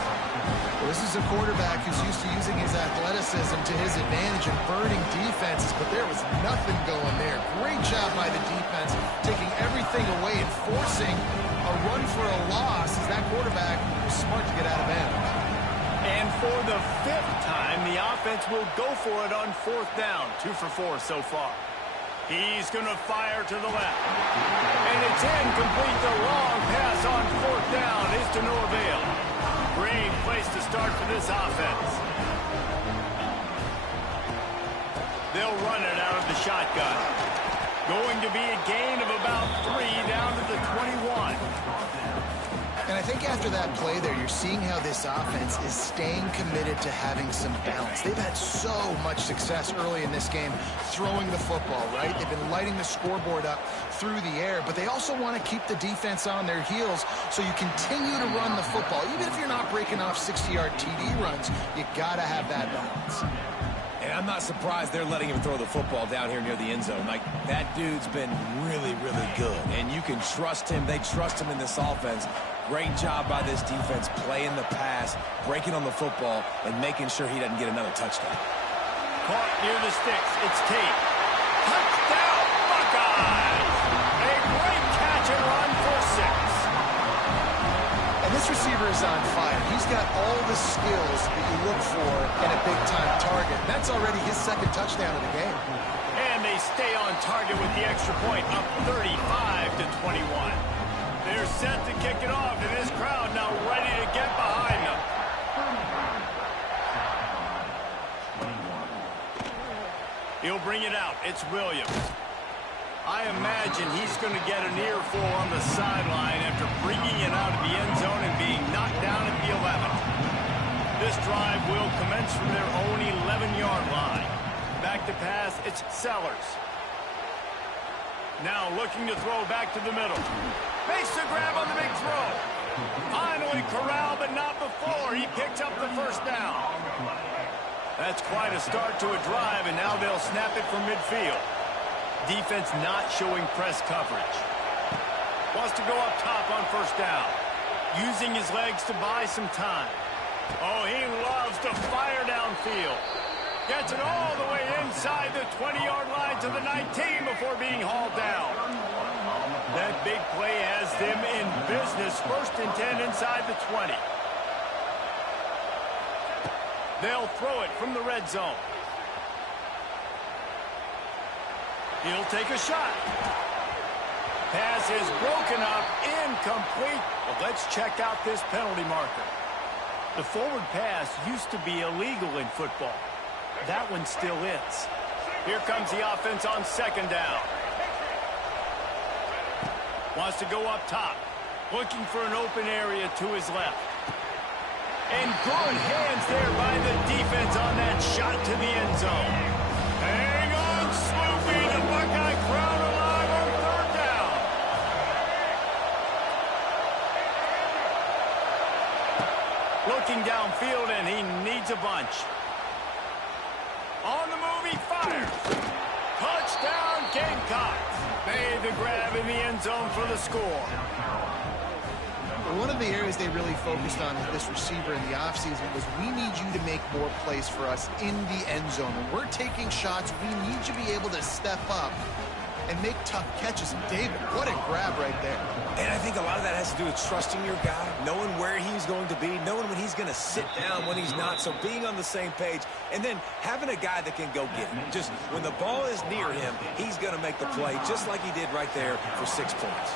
Well, this is a quarterback who's used to using his athleticism to his advantage and burning defenses, but there was nothing going there. Great job by the defense, taking everything away and forcing a run for a loss as that quarterback was smart to get out of bounds. And for the 5th time, the offense will go for it on 4th down. 2 for 4 so far. He's going to fire to the left. And it's incomplete. The long pass on 4th down is to no avail. Great place to start for this offense. They'll run it out of the shotgun. Going to be a gain of about 3 down to the 21. And I think after that play there, you're seeing how this offense is staying committed to having some balance. They've had so much success early in this game throwing the football, right? They've been lighting the scoreboard up through the air, but they also want to keep the defense on their heels so you continue to run the football. Even if you're not breaking off 60-yard TD runs, you got to have that balance. And I'm not surprised they're letting him throw the football down here near the end zone. Like, that dude's been really, really good. And you can trust him. They trust him in this offense. Great job by this defense playing the pass, breaking on the football, and making sure he doesn't get another touchdown. Caught near the sticks. It's Tate. Touchdown, Buckeyes! This receiver is on fire. He's got all the skills that you look for in a big-time target. That's already his second touchdown of the game. And they stay on target with the extra point, up 35-21. They're set to kick it off, and this crowd now ready to get behind them. He'll bring it out. It's Williams. I imagine he's going to get an earful on the sideline after bringing it out of the end zone and being knocked down at the 11. This drive will commence from their own 11-yard line. Back to pass, it's Sellers. Now looking to throw back to the middle. Makes the grab on the big throw. Finally corralled, but not before. He picks up the first down. That's quite a start to a drive, and now they'll snap it from midfield. Defense not showing press coverage. Wants to go up top on first down. Using his legs to buy some time. Oh, he loves to fire downfield. Gets it all the way inside the 20-yard line to the 19 before being hauled down. That big play has them in business. First and 10 inside the 20. They'll throw it from the red zone. He'll take a shot. Pass is broken up, incomplete. Well, let's check out this penalty marker. The forward pass used to be illegal in football. That one still is. Here comes the offense on second down. Wants to go up top. Looking for an open area to his left. And good hands there by the defense on that shot to the end zone. Hang on, Sloopy. The Buckeye crowd alive on third down. Looking downfield, and he needs a bunch. On the move, he fires. Touchdown, Gamecocks. Made the grab in the end zone for the score. One of the areas they really focused on with this receiver in the offseason was we need you to make more plays for us in the end zone. When we're taking shots, we need you to be able to step up and make tough catches. And David, what a grab right there. And I think a lot of that has to do with trusting your guy, knowing where he's going to be, knowing when he's going to sit down, when he's not. So being on the same page, and then having a guy that can go get it. Just when the ball is near him, he's going to make the play, just like he did right there for 6 points.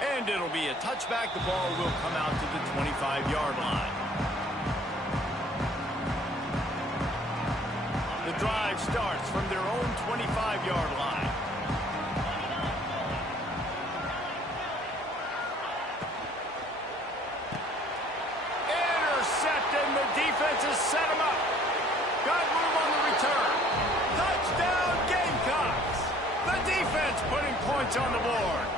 And it'll be a touchback. The ball will come out to the 25-yard line. The drive starts from their own 25-yard line. Intercepted, and the defense has set him up. Got room on the return. Touchdown, Gamecocks. The defense putting points on the board.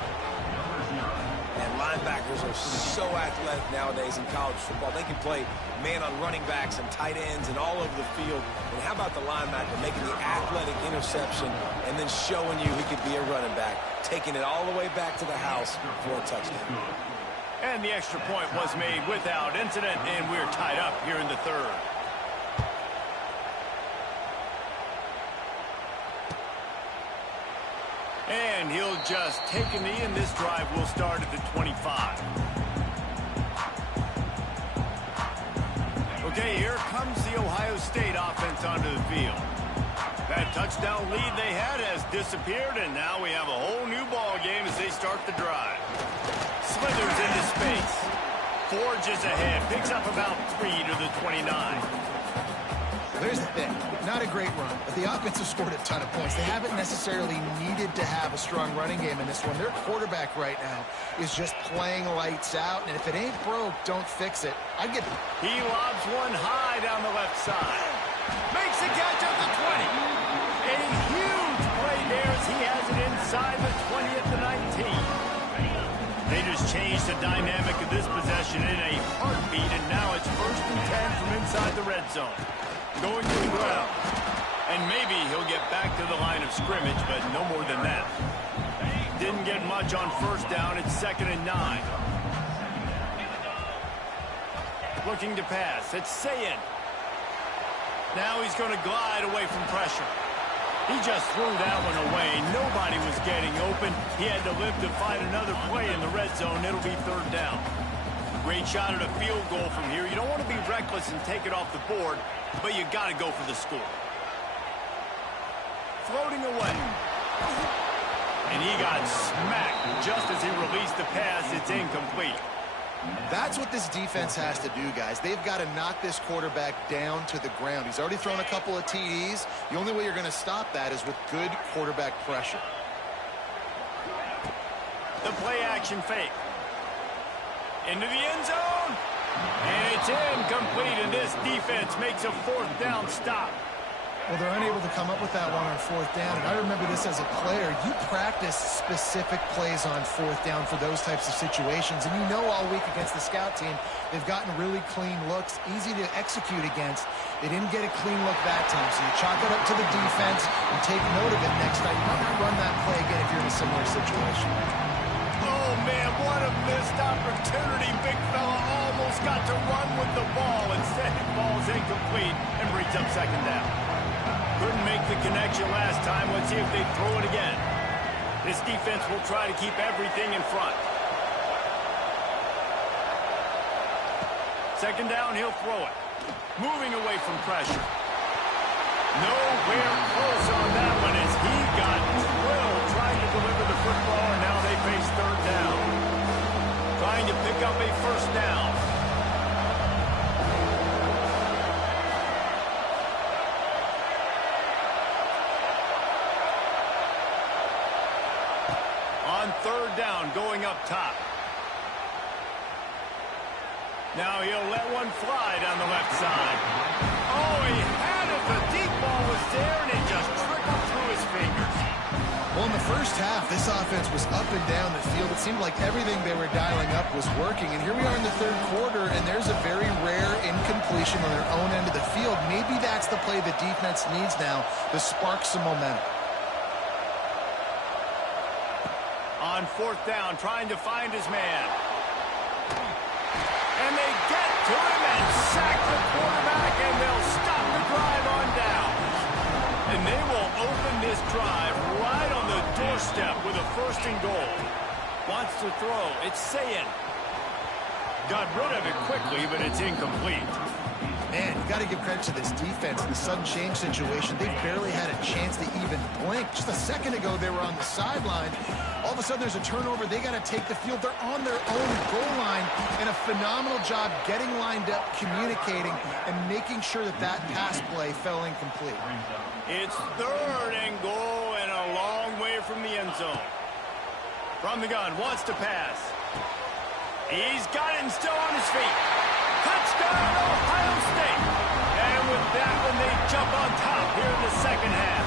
Linebackers are so athletic nowadays in college football. They can play man on running backs and tight ends and all over the field. And how about the linebacker making the athletic interception and then showing you he could be a running back, taking it all the way back to the house for a touchdown. And the extra point was made without incident, and we're tied up here in the third. And he'll just take a knee, and this drive will start at the 25. Okay, here comes the Ohio State offense onto the field. That touchdown lead they had has disappeared, and now we have a whole new ball game as they start the drive. Slithers into space. Forges ahead. Picks up about 3 to the 29. There's the thing. Not a great run, but the offense has scored a ton of points. They haven't necessarily needed to have a strong running game in this one. Their quarterback right now is just playing lights out, and if it ain't broke, don't fix it. He lobs one high down the left side. Makes the catch at the 20. A huge play there as he has it inside the 20 at the 19. They just changed the dynamic of this possession in a heartbeat, and now it's 1st and 10 from inside the red zone. Going to the ground. And maybe he'll get back to the line of scrimmage, but no more than that. Didn't get much on first down. It's 2nd and 9. Looking to pass. It's Ncaa. Now he's going to glide away from pressure. He just threw that one away. Nobody was getting open. He had to live to find another play in the red zone. It'll be third down. Great shot at a field goal from here. You don't want to be reckless and take it off the board, but you got to go for the score. Floating away. And he got smacked just as he released the pass. It's incomplete. That's what this defense has to do, guys. They've got to knock this quarterback down to the ground. He's already thrown a couple of TDs. The only way you're going to stop that is with good quarterback pressure. The play-action fake. Into the end zone. And it's incomplete, and this defense makes a fourth down stop. Well, they're unable to come up with that one on fourth down, and I remember this as a player. You practice specific plays on fourth down for those types of situations, and you know all week against the scout team, they've gotten really clean looks, easy to execute against. They didn't get a clean look that time, so you chalk it up to the defense and take note of it next time. You might not run that play again if you're in a similar situation. Oh, man, what a missed opportunity. Big fella almost got to run with the ball. Instead, it falls incomplete and brings up second down. Couldn't make the connection last time. Let's see if they throw it again. This defense will try to keep everything in front. Second down, he'll throw it. Moving away from pressure. Nowhere close on that one as he got drilled trying to deliver the football, and now they face third down. Trying to pick up a first down. On third down, going up top. Now he'll let one fly down the left side. Oh, he had it. The deep ball was there, and it just trickled through his fingers. Well, in the first half, this offense was up and down the field. It seemed like everything they were dialing up was working. And here we are in the third quarter, and there's a very rare incompletion on their own end of the field. Maybe that's the play the defense needs now to spark some momentum. On fourth down, trying to find his man. And they get to him and sack the quarterback, and they'll stop the drive on down. And they will open this drive right on the doorstep with a first and goal. Wants to throw. It's Ncaa. Got rid of it quickly, but it's incomplete. Man, you got to give credit to this defense in the sudden change situation. They barely had a chance to even blink. Just a second ago, they were on the sideline. All of a sudden, there's a turnover. They got to take the field. They're on their own goal line, and a phenomenal job getting lined up, communicating, and making sure that that pass play fell incomplete. It's third and goal and a long way from the end zone. From the gun, wants to pass. He's got it and still on his feet. Touchdown, Ohio State. And with that one, they jump on top here in the second half.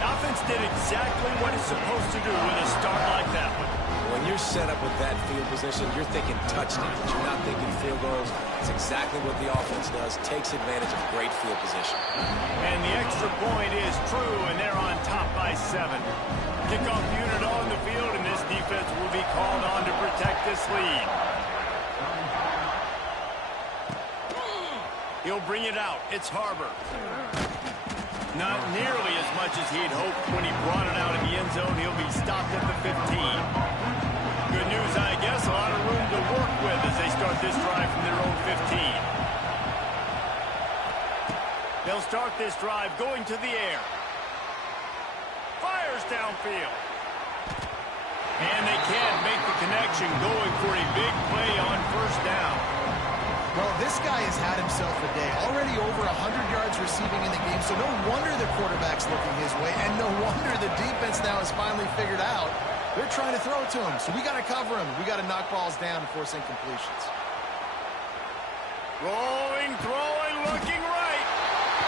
Offense did exactly what it's supposed to do with a start like that one. When you're set up with that field position, you're thinking touchdowns. You're not thinking field goals. It's exactly what the offense does. Takes advantage of great field position. And the extra point is true, and they're on top by 7. Kickoff unit on the field, and this defense will be called on to protect this lead. He'll bring it out. It's Harbor. Not nearly as much as he'd hoped when he brought it out in the end zone. He'll be stopped at the 15. Good news, I guess. A lot of room to work with as they start this drive from their own 15. They'll start this drive going to the air. Fires downfield. And they can't make the connection, going for a big play on first down. Well, this guy has had himself a day. Already over 100 yards receiving in the game, so no wonder the quarterback's looking his way, and no wonder the defense now has finally figured out they're trying to throw it to him. So we got to cover him. We got to knock balls down and force incompletions. Rolling, throwing, looking right.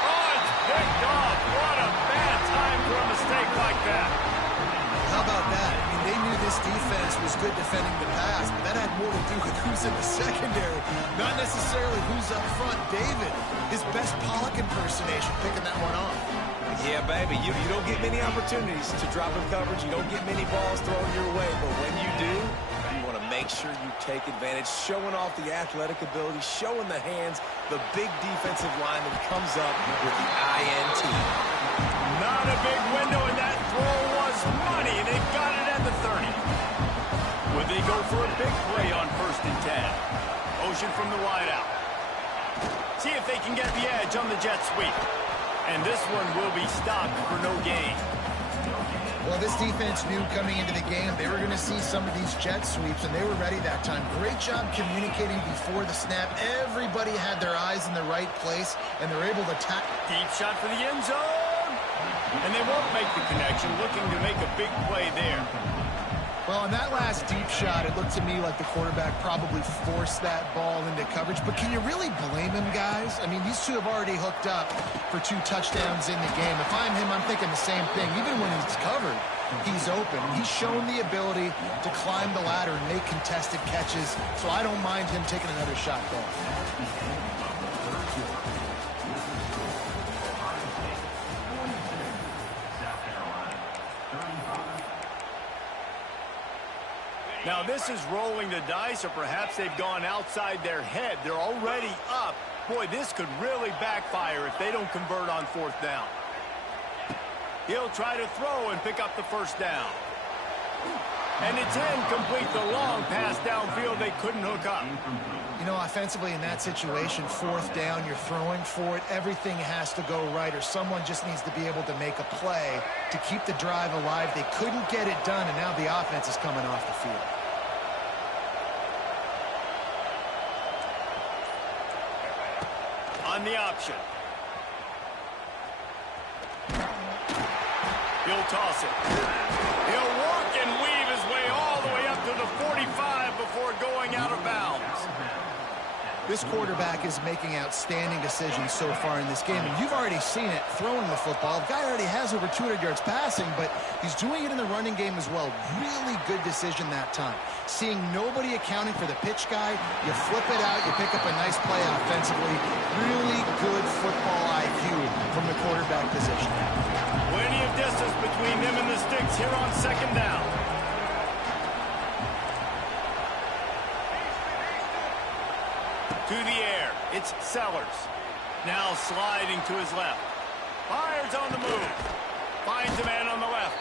Oh, it's picked off. What a bad time for a mistake like that. How about that? I mean, they knew this defense was good defending the pass, but that had more to do with who's in the secondary, not necessarily who's up front. David, his best Pollock impersonation, picking that one off. Yeah, baby, you don't get many opportunities to drop in coverage. You don't get many balls thrown your way, but when you do, you want to make sure you take advantage, showing off the athletic ability, showing the hands, the big defensive lineman comes up with the INT. is money, and they've got it at the 30. Would they go for a big play on 1st and 10? Motion from the wideout. See if they can get the edge on the jet sweep. And this one will be stopped for no gain. Well, this defense knew coming into the game they were going to see some of these jet sweeps, and they were ready that time. Great job communicating before the snap. Everybody had their eyes in the right place, and they're able to tap. Deep shot for the end zone. And they won't make the connection, looking to make a big play there. Well, on that last deep shot, it looked to me like the quarterback probably forced that ball into coverage. But can you really blame him, guys? I mean, these two have already hooked up for 2 touchdowns in the game. If I'm him, I'm thinking the same thing. Even when he's covered, he's open. He's shown the ability to climb the ladder and make contested catches. So I don't mind him taking another shot there. Now, this is rolling the dice, or perhaps they've gone outside their head. They're already up. Boy, this could really backfire if they don't convert on 4th down. He'll try to throw and pick up the 1st down. And it's incomplete. The long pass downfield, they couldn't hook up. You know, offensively in that situation, 4th down, you're throwing for it. Everything has to go right, or someone just needs to be able to make a play to keep the drive alive. They couldn't get it done, and now the offense is coming off the field. On the option. He'll toss it. He'll work and weave his way all the way up to the 45 before going out of bounds. This quarterback is making outstanding decisions so far in this game, and you've already seen it throwing the football. The guy already has over 200 yards passing, but he's doing it in the running game as well. Really good decision that time. Seeing nobody accounting for the pitch guy, you flip it out, you pick up a nice play offensively. Really good football IQ from the quarterback position. Plenty of distance between them and the sticks here on 2nd down. To the air, it's Sellers. Now sliding to his left. Fires on the move. Finds a man on the left.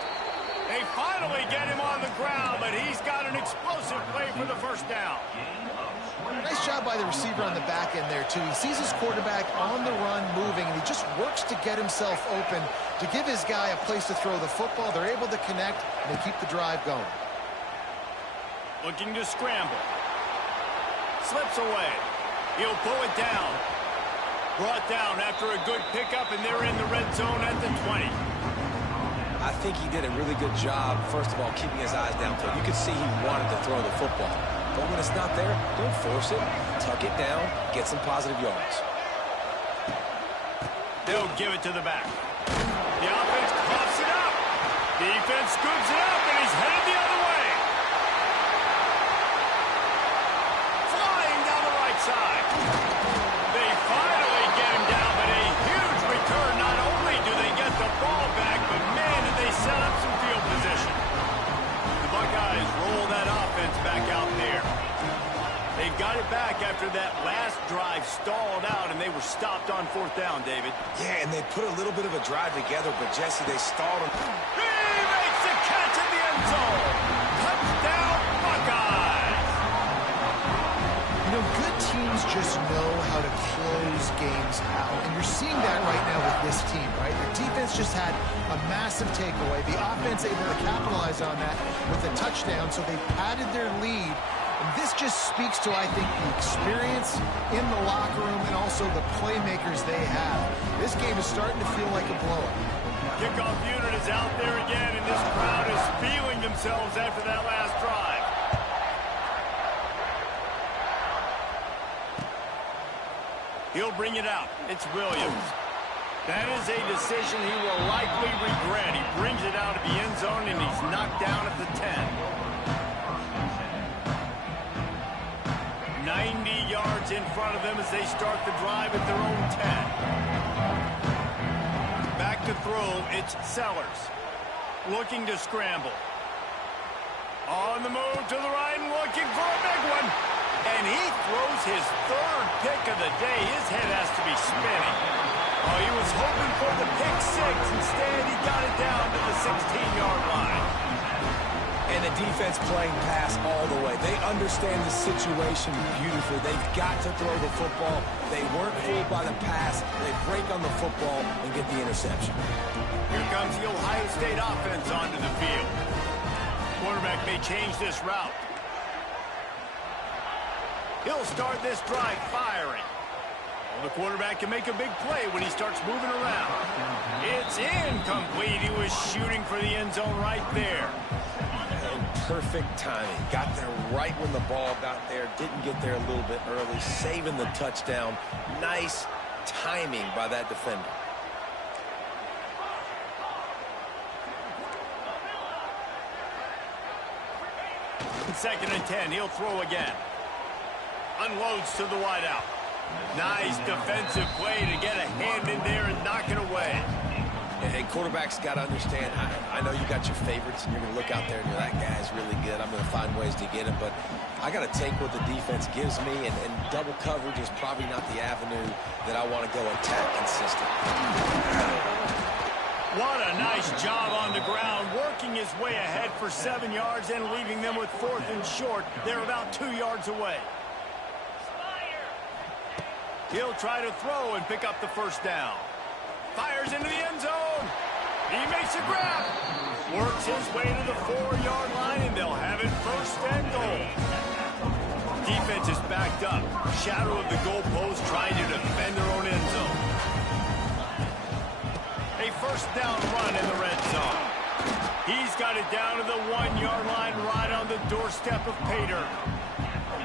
They finally get him on the ground, but he's got an explosive play for the 1st down. Nice job by the receiver on the back end there, too. He sees his quarterback on the run moving, and he just works to get himself open to give his guy a place to throw the football. They're able to connect, and they keep the drive going. Looking to scramble. Slips away. He'll pull it down. Brought down after a good pickup, and they're in the red zone at the 20. I think he did a really good job, first of all, keeping his eyes downfield. You could see he wanted to throw the football. But when it's not there, don't force it. Tuck it down, get some positive yards. They'll give it to the back. The offense coughs it up. Defense scoops it up, and he's headed the other way. Flying down the right side. They finally get him down, but a huge return. Not only do they get the ball back, but man, did they set up some field position. The Buckeyes roll that offense back out there. They got it back after that last drive stalled out, and they were stopped on 4th down, David. Yeah, and they put a little bit of a drive together, but Jesse, they stalled him. He makes the catch in the end zone. Touchdown, Buckeyes. You know, good teams just know how to close games out, and you're seeing that right now with this team, right? Their defense just had a massive takeaway. The offense able to capitalize on that with a touchdown, so they padded their lead. And this just speaks to, I think, the experience in the locker room and also the playmakers they have. This game is starting to feel like a blowout. Kickoff unit is out there again, and this crowd is feeling themselves after that last drive. He'll bring it out. It's Williams. That is a decision he will likely regret. He brings it out of the end zone, and he's knocked down at the 10. 90 yards in front of them as they start the drive at their own 10. Back to throw, it's Sellers. Looking to scramble. On the move to the right and looking for a big one. And he throws his 3rd pick of the day. His head has to be spinning. Oh, he was hoping for the pick 6. Instead, he got it down to the 16-yard line. And the defense playing pass all the way. They understand the situation beautifully. They've got to throw the football. They weren't fooled by the pass. They break on the football and get the interception. Here comes the Ohio State offense onto the field. Quarterback may change this route. He'll start this drive firing. Well, the quarterback can make a big play when he starts moving around. It's incomplete. He was shooting for the end zone right there. Perfect timing. Got there right when the ball got there. Didn't get there a little bit early. Saving the touchdown. Nice timing by that defender. Second and 10. He'll throw again. Unloads to the wideout. Nice defensive play to get a hand in there and knock it away. Hey, quarterbacks got to understand, I know you got your favorites, and you're going to look out there and you're, that guy's really good. I'm going to find ways to get him, but I got to take what the defense gives me, and double coverage is probably not the avenue that I want to go attack consistent. What a nice job on the ground, working his way ahead for 7 yards and leaving them with 4th and short. They're about 2 yards away. He'll try to throw and pick up the first down. Fires into the end zone. He makes a grab. Works his way to the 4-yard line, and they'll have it 1st and goal. Defense is backed up. Shadow of the goalpost trying to defend their own end zone. A 1st down run in the red zone. He's got it down to the 1-yard line right on the doorstep of Pater.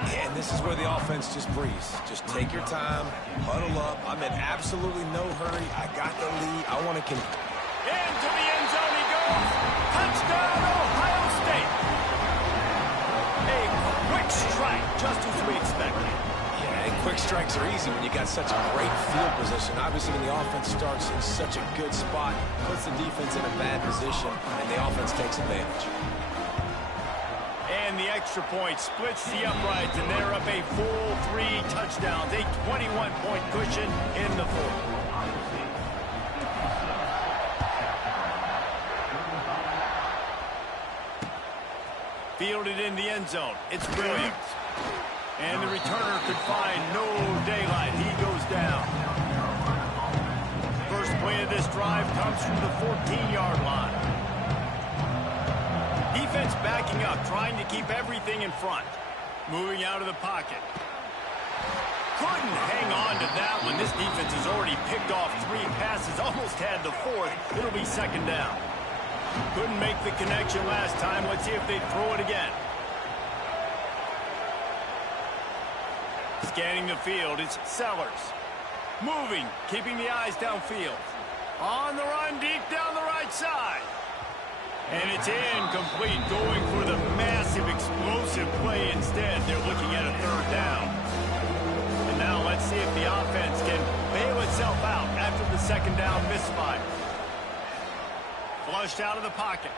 And this is where the offense just breathes. Just take your time, huddle up. I'm in absolutely no hurry. I got the lead. I want to into the end zone he goes. Touchdown, Ohio State. A quick strike, just as we expected. Yeah, and quick strikes are easy when you got such a great field position. Obviously, when the offense starts in such a good spot, puts the defense in a bad position, and the offense takes advantage. And the extra point splits the uprights, and they're up a full 3 touchdowns, a 21-point cushion in the 4th. Fielded in the end zone. It's Williams. And the returner could find no daylight. He goes down. First play of this drive comes from the 14-yard line. Defense backing up, trying to keep everything in front. Moving out of the pocket. Couldn't hang on to that one. This defense has already picked off 3 passes, almost had the 4th. It'll be 2nd down. Couldn't make the connection last time. Let's see if they throw it again. Scanning the field, it's Sellers. Moving, keeping the eyes downfield. On the run, deep down the right side. And it's incomplete, going for the massive explosive play instead. They're looking at a 3rd down. And now let's see if the offense can bail itself out after the 2nd down misfire. Flushed out of the pocket.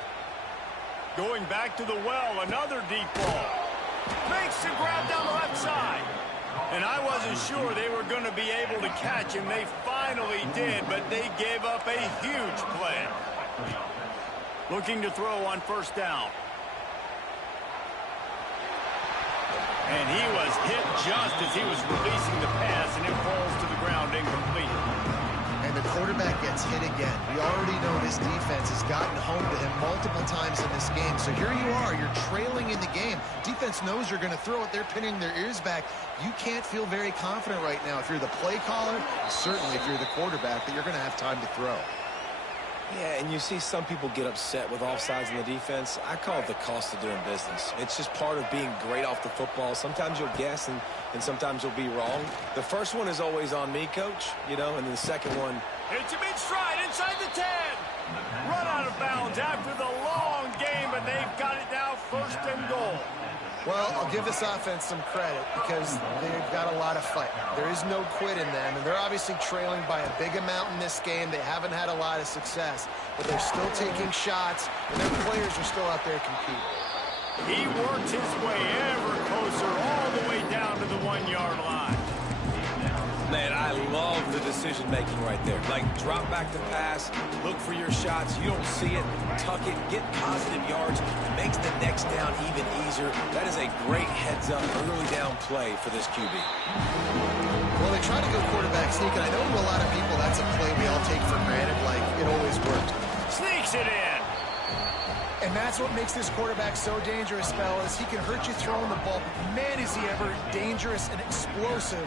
Going back to the well, another deep ball. Makes the grab down the left side. And I wasn't sure they were going to be able to catch him. They finally did, but they gave up a huge play. Looking to throw on 1st down. And he was hit just as he was releasing the pass, and it falls to the ground incomplete. And the quarterback gets hit again. We already know this defense has gotten home to him multiple times in this game. So here you are, you're trailing in the game. Defense knows you're going to throw it. They're pinning their ears back. You can't feel very confident right now if you're the play caller, certainly if you're the quarterback, that you're going to have time to throw. Yeah, and you see some people get upset with offsides in the defense. I call it the cost of doing business. It's just part of being great off the football. Sometimes you'll guess, and sometimes you'll be wrong. The first one is always on me, Coach, you know, and then the second one. It's a big stride inside the 10. Run out of bounds after the long game, but they've got it now 1st and goal. Well, I'll give this offense some credit because they've got a lot of fight. There is no quit in them, and they're obviously trailing by a big amount in this game. They haven't had a lot of success, but they're still taking shots, and their players are still out there competing. He worked his way ever closer all the way down to the 1-yard line. Man, I love the decision-making right there. Like, drop back to pass, look for your shots. You don't see it, tuck it, get positive yards. It makes the next down even easier. That is a great heads-up, early down play for this QB. Well, they try to go quarterback sneak, and I know to a lot of people that's a play we all take for granted, like it always worked. Sneaks it in. And that's what makes this quarterback so dangerous, fellas. He can hurt you throwing the ball. Man, is he ever dangerous and explosive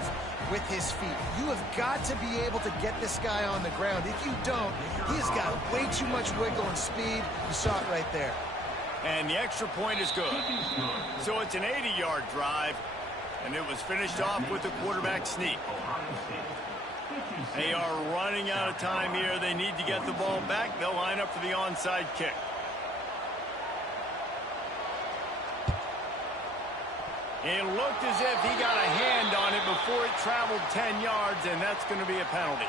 with his feet. You have got to be able to get this guy on the ground. If you don't, he's got way too much wiggle and speed. You saw it right there. And the extra point is good. So it's an 80-yard drive, and it was finished off with a quarterback sneak. They are running out of time here. They need to get the ball back. They'll line up for the onside kick. It looked as if he got a hand on it before it traveled 10 yards, and that's going to be a penalty.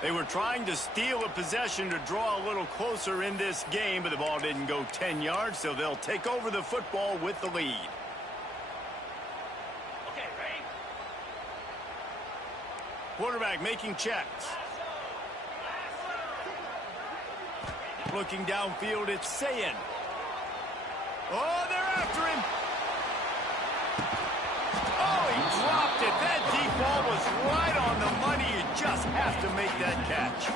They were trying to steal a possession to draw a little closer in this game, but the ball didn't go 10 yards, so they'll take over the football with the lead. Okay, ready? Quarterback making checks. Looking downfield, it's Ncaa. Oh, they're after him. Oh, he dropped it. That deep ball was right on the money. You just have to make that catch.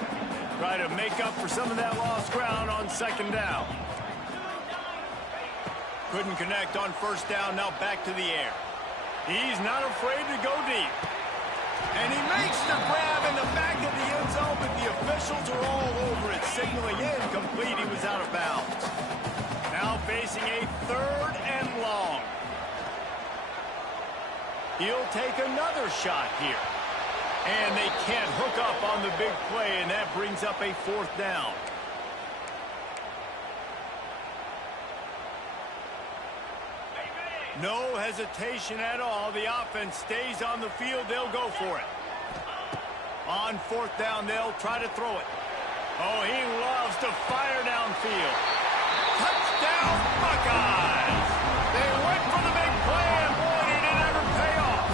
Try to make up for some of that lost ground on second down. Couldn't connect on first down. Now back to the air. He's not afraid to go deep. And he makes the grab in the back of the end zone, but the officials are all over it, signaling incomplete. He was out of bounds. Now facing a 3rd and long. He'll take another shot here. And they can't hook up on the big play, and that brings up a 4th down. No hesitation at all. The offense stays on the field. They'll go for it. On 4th down, they'll try to throw it. Oh, he loves to fire downfield. Touchdown, Buckeyes! They went for the big play, and boy, did it ever pay off.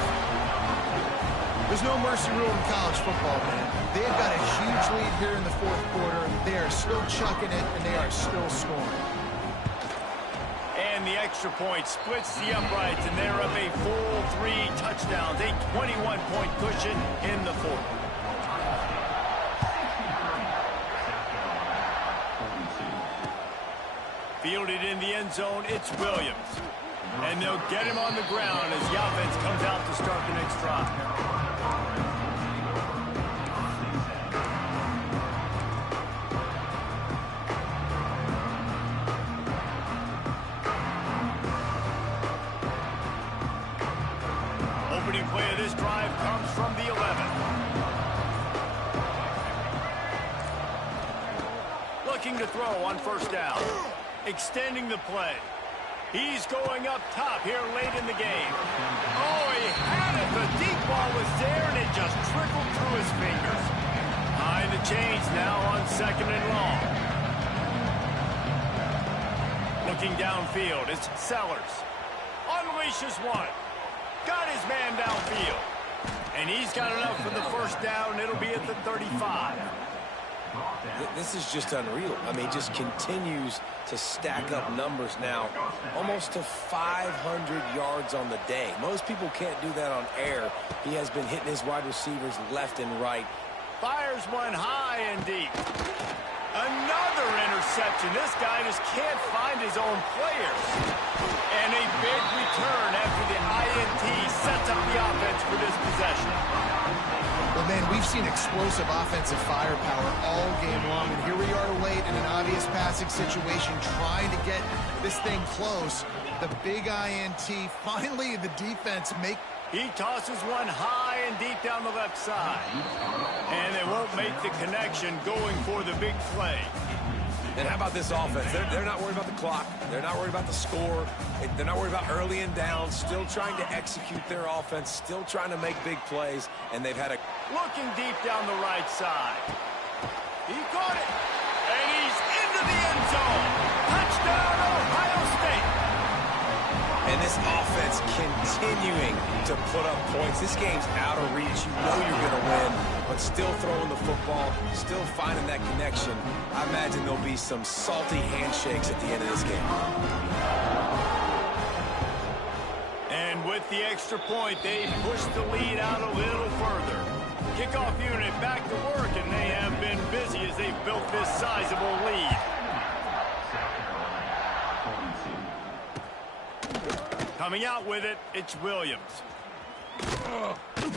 There's no mercy rule in college football, man. They've got a huge lead here in the 4th quarter. They are still chucking it, and they are still scoring. And the extra point splits the uprights, and they're up a full 3 touchdowns, a 21-point cushion in the 4th. Fielded in the end zone, it's Williams. And they'll get him on the ground as the offense comes out to start the next drive. Opening play of this drive comes from the 11. Looking to throw on first down. Extending the play. He's going up top here late in the game. Oh, he had it. The deep ball was there, and it just trickled through his fingers. Behind the chains now on 2nd and long. Looking downfield, it's Sellers. Unleashes one. Got his man downfield. And he's got enough for the first down. It'll be at the 35. This is just unreal. I mean, just continues to stack up numbers now. Almost to 500 yards on the day. Most people can't do that on air. He has been hitting his wide receivers left and right. Fires one high and deep. Another interception. This guy just can't find his own players. And a big return after the INT sets up the offense for this possession. Well, man, we've seen explosive offensive firepower all game long, and here we are late in an obvious passing situation trying to get this thing close. The big INT, finally the defense make... He tosses one high and deep down the left side. And they won't make the connection going for the big play. And how about this offense? They're not worried about the clock. They're not worried about the score. They're not worried about early and down. Still trying to execute their offense. Still trying to make big plays. And they've had a... Looking deep down the right side. He caught it. And he's into the end zone. Touchdown, Ohio State. And this offense continuing to put up points. This game's out of reach. You know you're going to win, but still throwing the football, still finding that connection. I imagine there'll be some salty handshakes at the end of this game. And with the extra point, they push the lead out a little further. Kickoff unit back to work, and they have been busy as they've built this sizable lead. Coming out with it, it's Williams.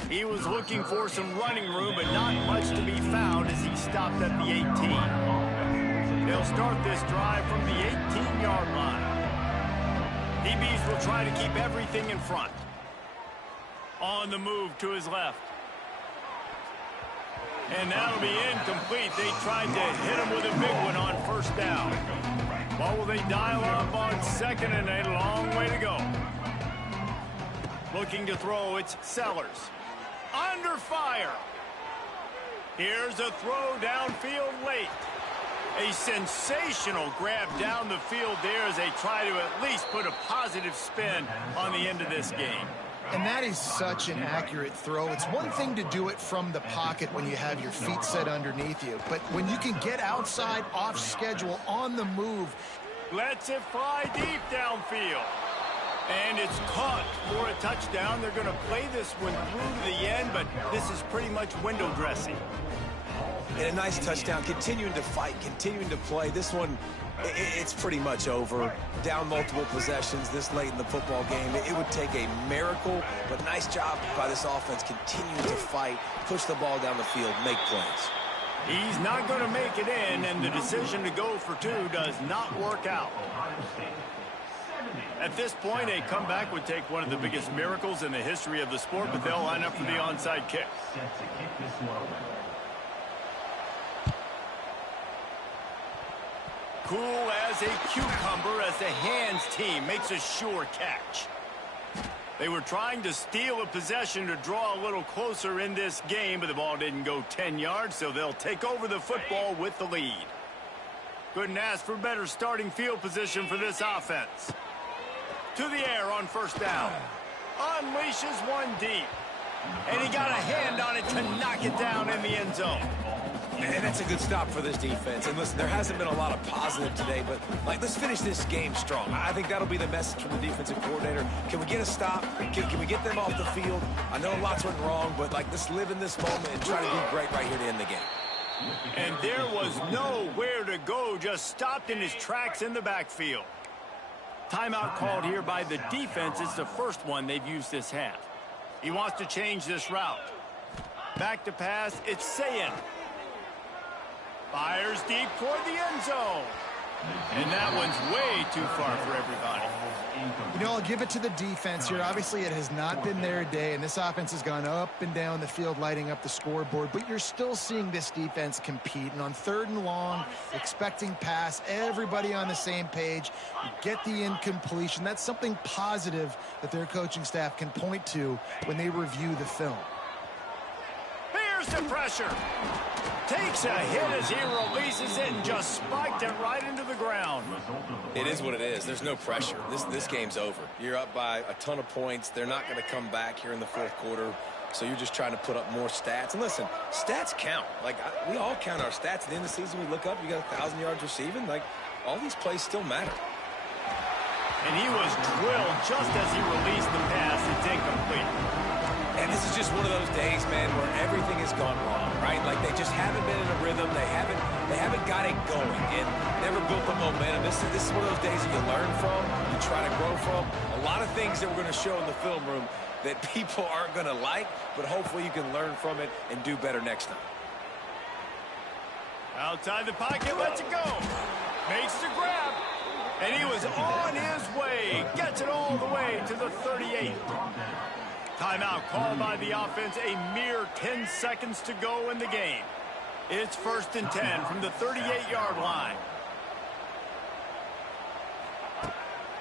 He was looking for some running room, but not much to be found as he stopped at the 18. They'll start this drive from the 18-yard line. DBs will try to keep everything in front. On the move to his left. And that'll be incomplete. They tried to hit him with a big one on first down. What will they dial up on second and a long way to go? Looking to throw, it's Sellers. Under fire. Here's a throw downfield late. A sensational grab down the field there as they try to at least put a positive spin on the end of this game. And that is such an accurate throw. It's one thing to do it from the pocket when you have your feet set underneath you, but when you can get outside, off schedule, on the move. Lets it fly deep downfield. And it's caught for a touchdown. They're going to play this one through to the end, but this is pretty much window dressing. And a nice touchdown, continuing to fight, continuing to play. This one, it's pretty much over. Down multiple possessions this late in the football game. It would take a miracle, but nice job by this offense continuing to fight, push the ball down the field, make plays. He's not going to make it in, and the decision to go for two does not work out. At this point, a comeback would take one of the biggest miracles in the history of the sport, but they'll line up for the onside kick. Cool as a cucumber as the hands team makes a sure catch. They were trying to steal a possession to draw a little closer in this game, but the ball didn't go 10 yards, so they'll take over the football with the lead. Couldn't ask for better starting field position for this offense. To the air on first down. Unleashes one deep. And he got a hand on it to knock it down in the end zone. And that's a good stop for this defense. And listen, there hasn't been a lot of positive today, but let's finish this game strong. I think that'll be the message from the defensive coordinator. Can we get a stop? Can we get them off the field? I know lots went wrong, but let's live in this moment and try to be great right here to end the game. And there was nowhere to go, just stopped in his tracks in the backfield. Timeout called here by the defense. It's the first one they've used this half. He wants to change this route. Back to pass, it's Ncaa. Fires deep toward the end zone. And that one's way too far for everybody. You know, I'll give it to the defense here. Obviously, it has not been their day, and this offense has gone up and down the field, lighting up the scoreboard. But you're still seeing this defense compete. And on 3rd and long, expecting pass, everybody on the same page. You get the incompletion. That's something positive that their coaching staff can point to when they review the film. Here's the pressure. Takes a hit as he releases it and just spiked it right into the ground. It is what it is. There's no pressure. This game's over. You're up by a ton of points. They're not going to come back here in the 4th quarter. So you're just trying to put up more stats. And listen, stats count. We all count our stats. At the end of the season, we look up, you got 1,000 yards receiving. All these plays still matter. And he was drilled just as he released the pass. It's incomplete. And this is just one of those days, man, where everything has gone wrong, right? They just haven't been in a rhythm. They haven't got it going and never built the momentum. This is one of those days that you learn from, you try to grow from. A lot of things that we're going to show in the film room that people aren't going to like, but hopefully you can learn from it and do better next time. Outside the pocket, lets it go. Makes the grab. And he was on his way. Gets it all the way to the 38. Timeout called by the offense, a mere 10 seconds to go in the game. It's 1st and 10 from the 38-yard line.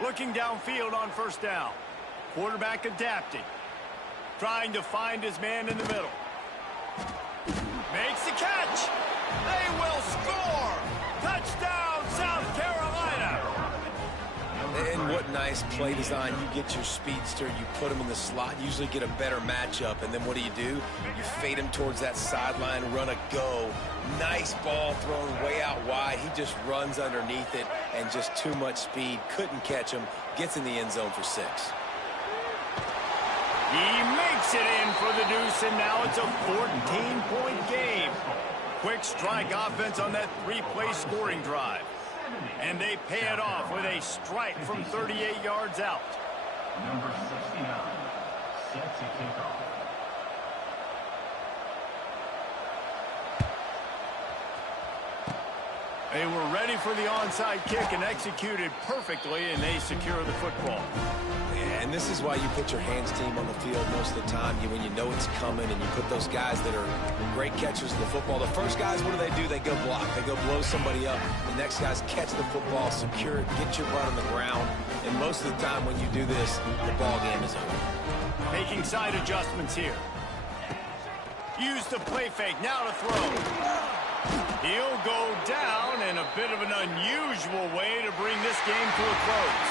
Looking downfield on first down. Quarterback adapting. Trying to find his man in the middle. Makes the catch. They will score. Touchdown, South Carolina. And what night nice play design. You get your speedster, you put him in the slot, usually get a better matchup, and then what do? You fade him towards that sideline, run a go. Nice ball thrown way out wide. He just runs underneath it, and just too much speed. Couldn't catch him. Gets in the end zone for 6. He makes it in for the deuce, and now it's a 14-point game. Quick strike offense on that 3-play scoring drive. And they pay it off with a strike from 38 yards out. Number 69, set to kick off. They were ready for the onside kick and executed perfectly, and they secure the football. And this is why you put your hands team on the field most of the time. When you know it's coming, and you put those guys that are great catchers of the football. The first guys, what do? They go block. They go blow somebody up. The next guys catch the football, secure it, get your butt on the ground. And most of the time when you do this, the ball game is over. Making side adjustments here. Use the play fake. Now to throw. He'll go down in a bit of an unusual way to bring this game to a close.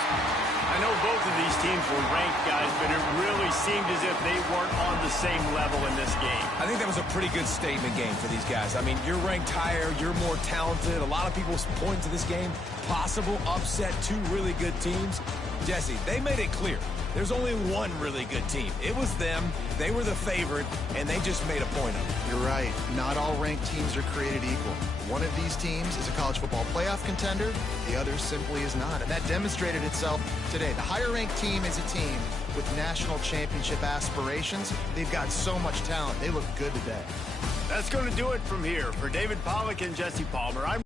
I know both of these teams were ranked, guys, but it really seemed as if they weren't on the same level in this game. I think that was a pretty good statement game for these guys. I mean, you're ranked higher, you're more talented. A lot of people point to this game, possible upset, 2 really good teams. Jesse, they made it clear. There's only one really good team. It was them. They were the favorite, and they just made a point of it. You're right. Not all ranked teams are created equal. One of these teams is a college football playoff contender. The other simply is not. And that demonstrated itself today. The higher-ranked team is a team with national championship aspirations. They've got so much talent. They look good today. That's going to do it from here. For David Pollack and Jesse Palmer, I'm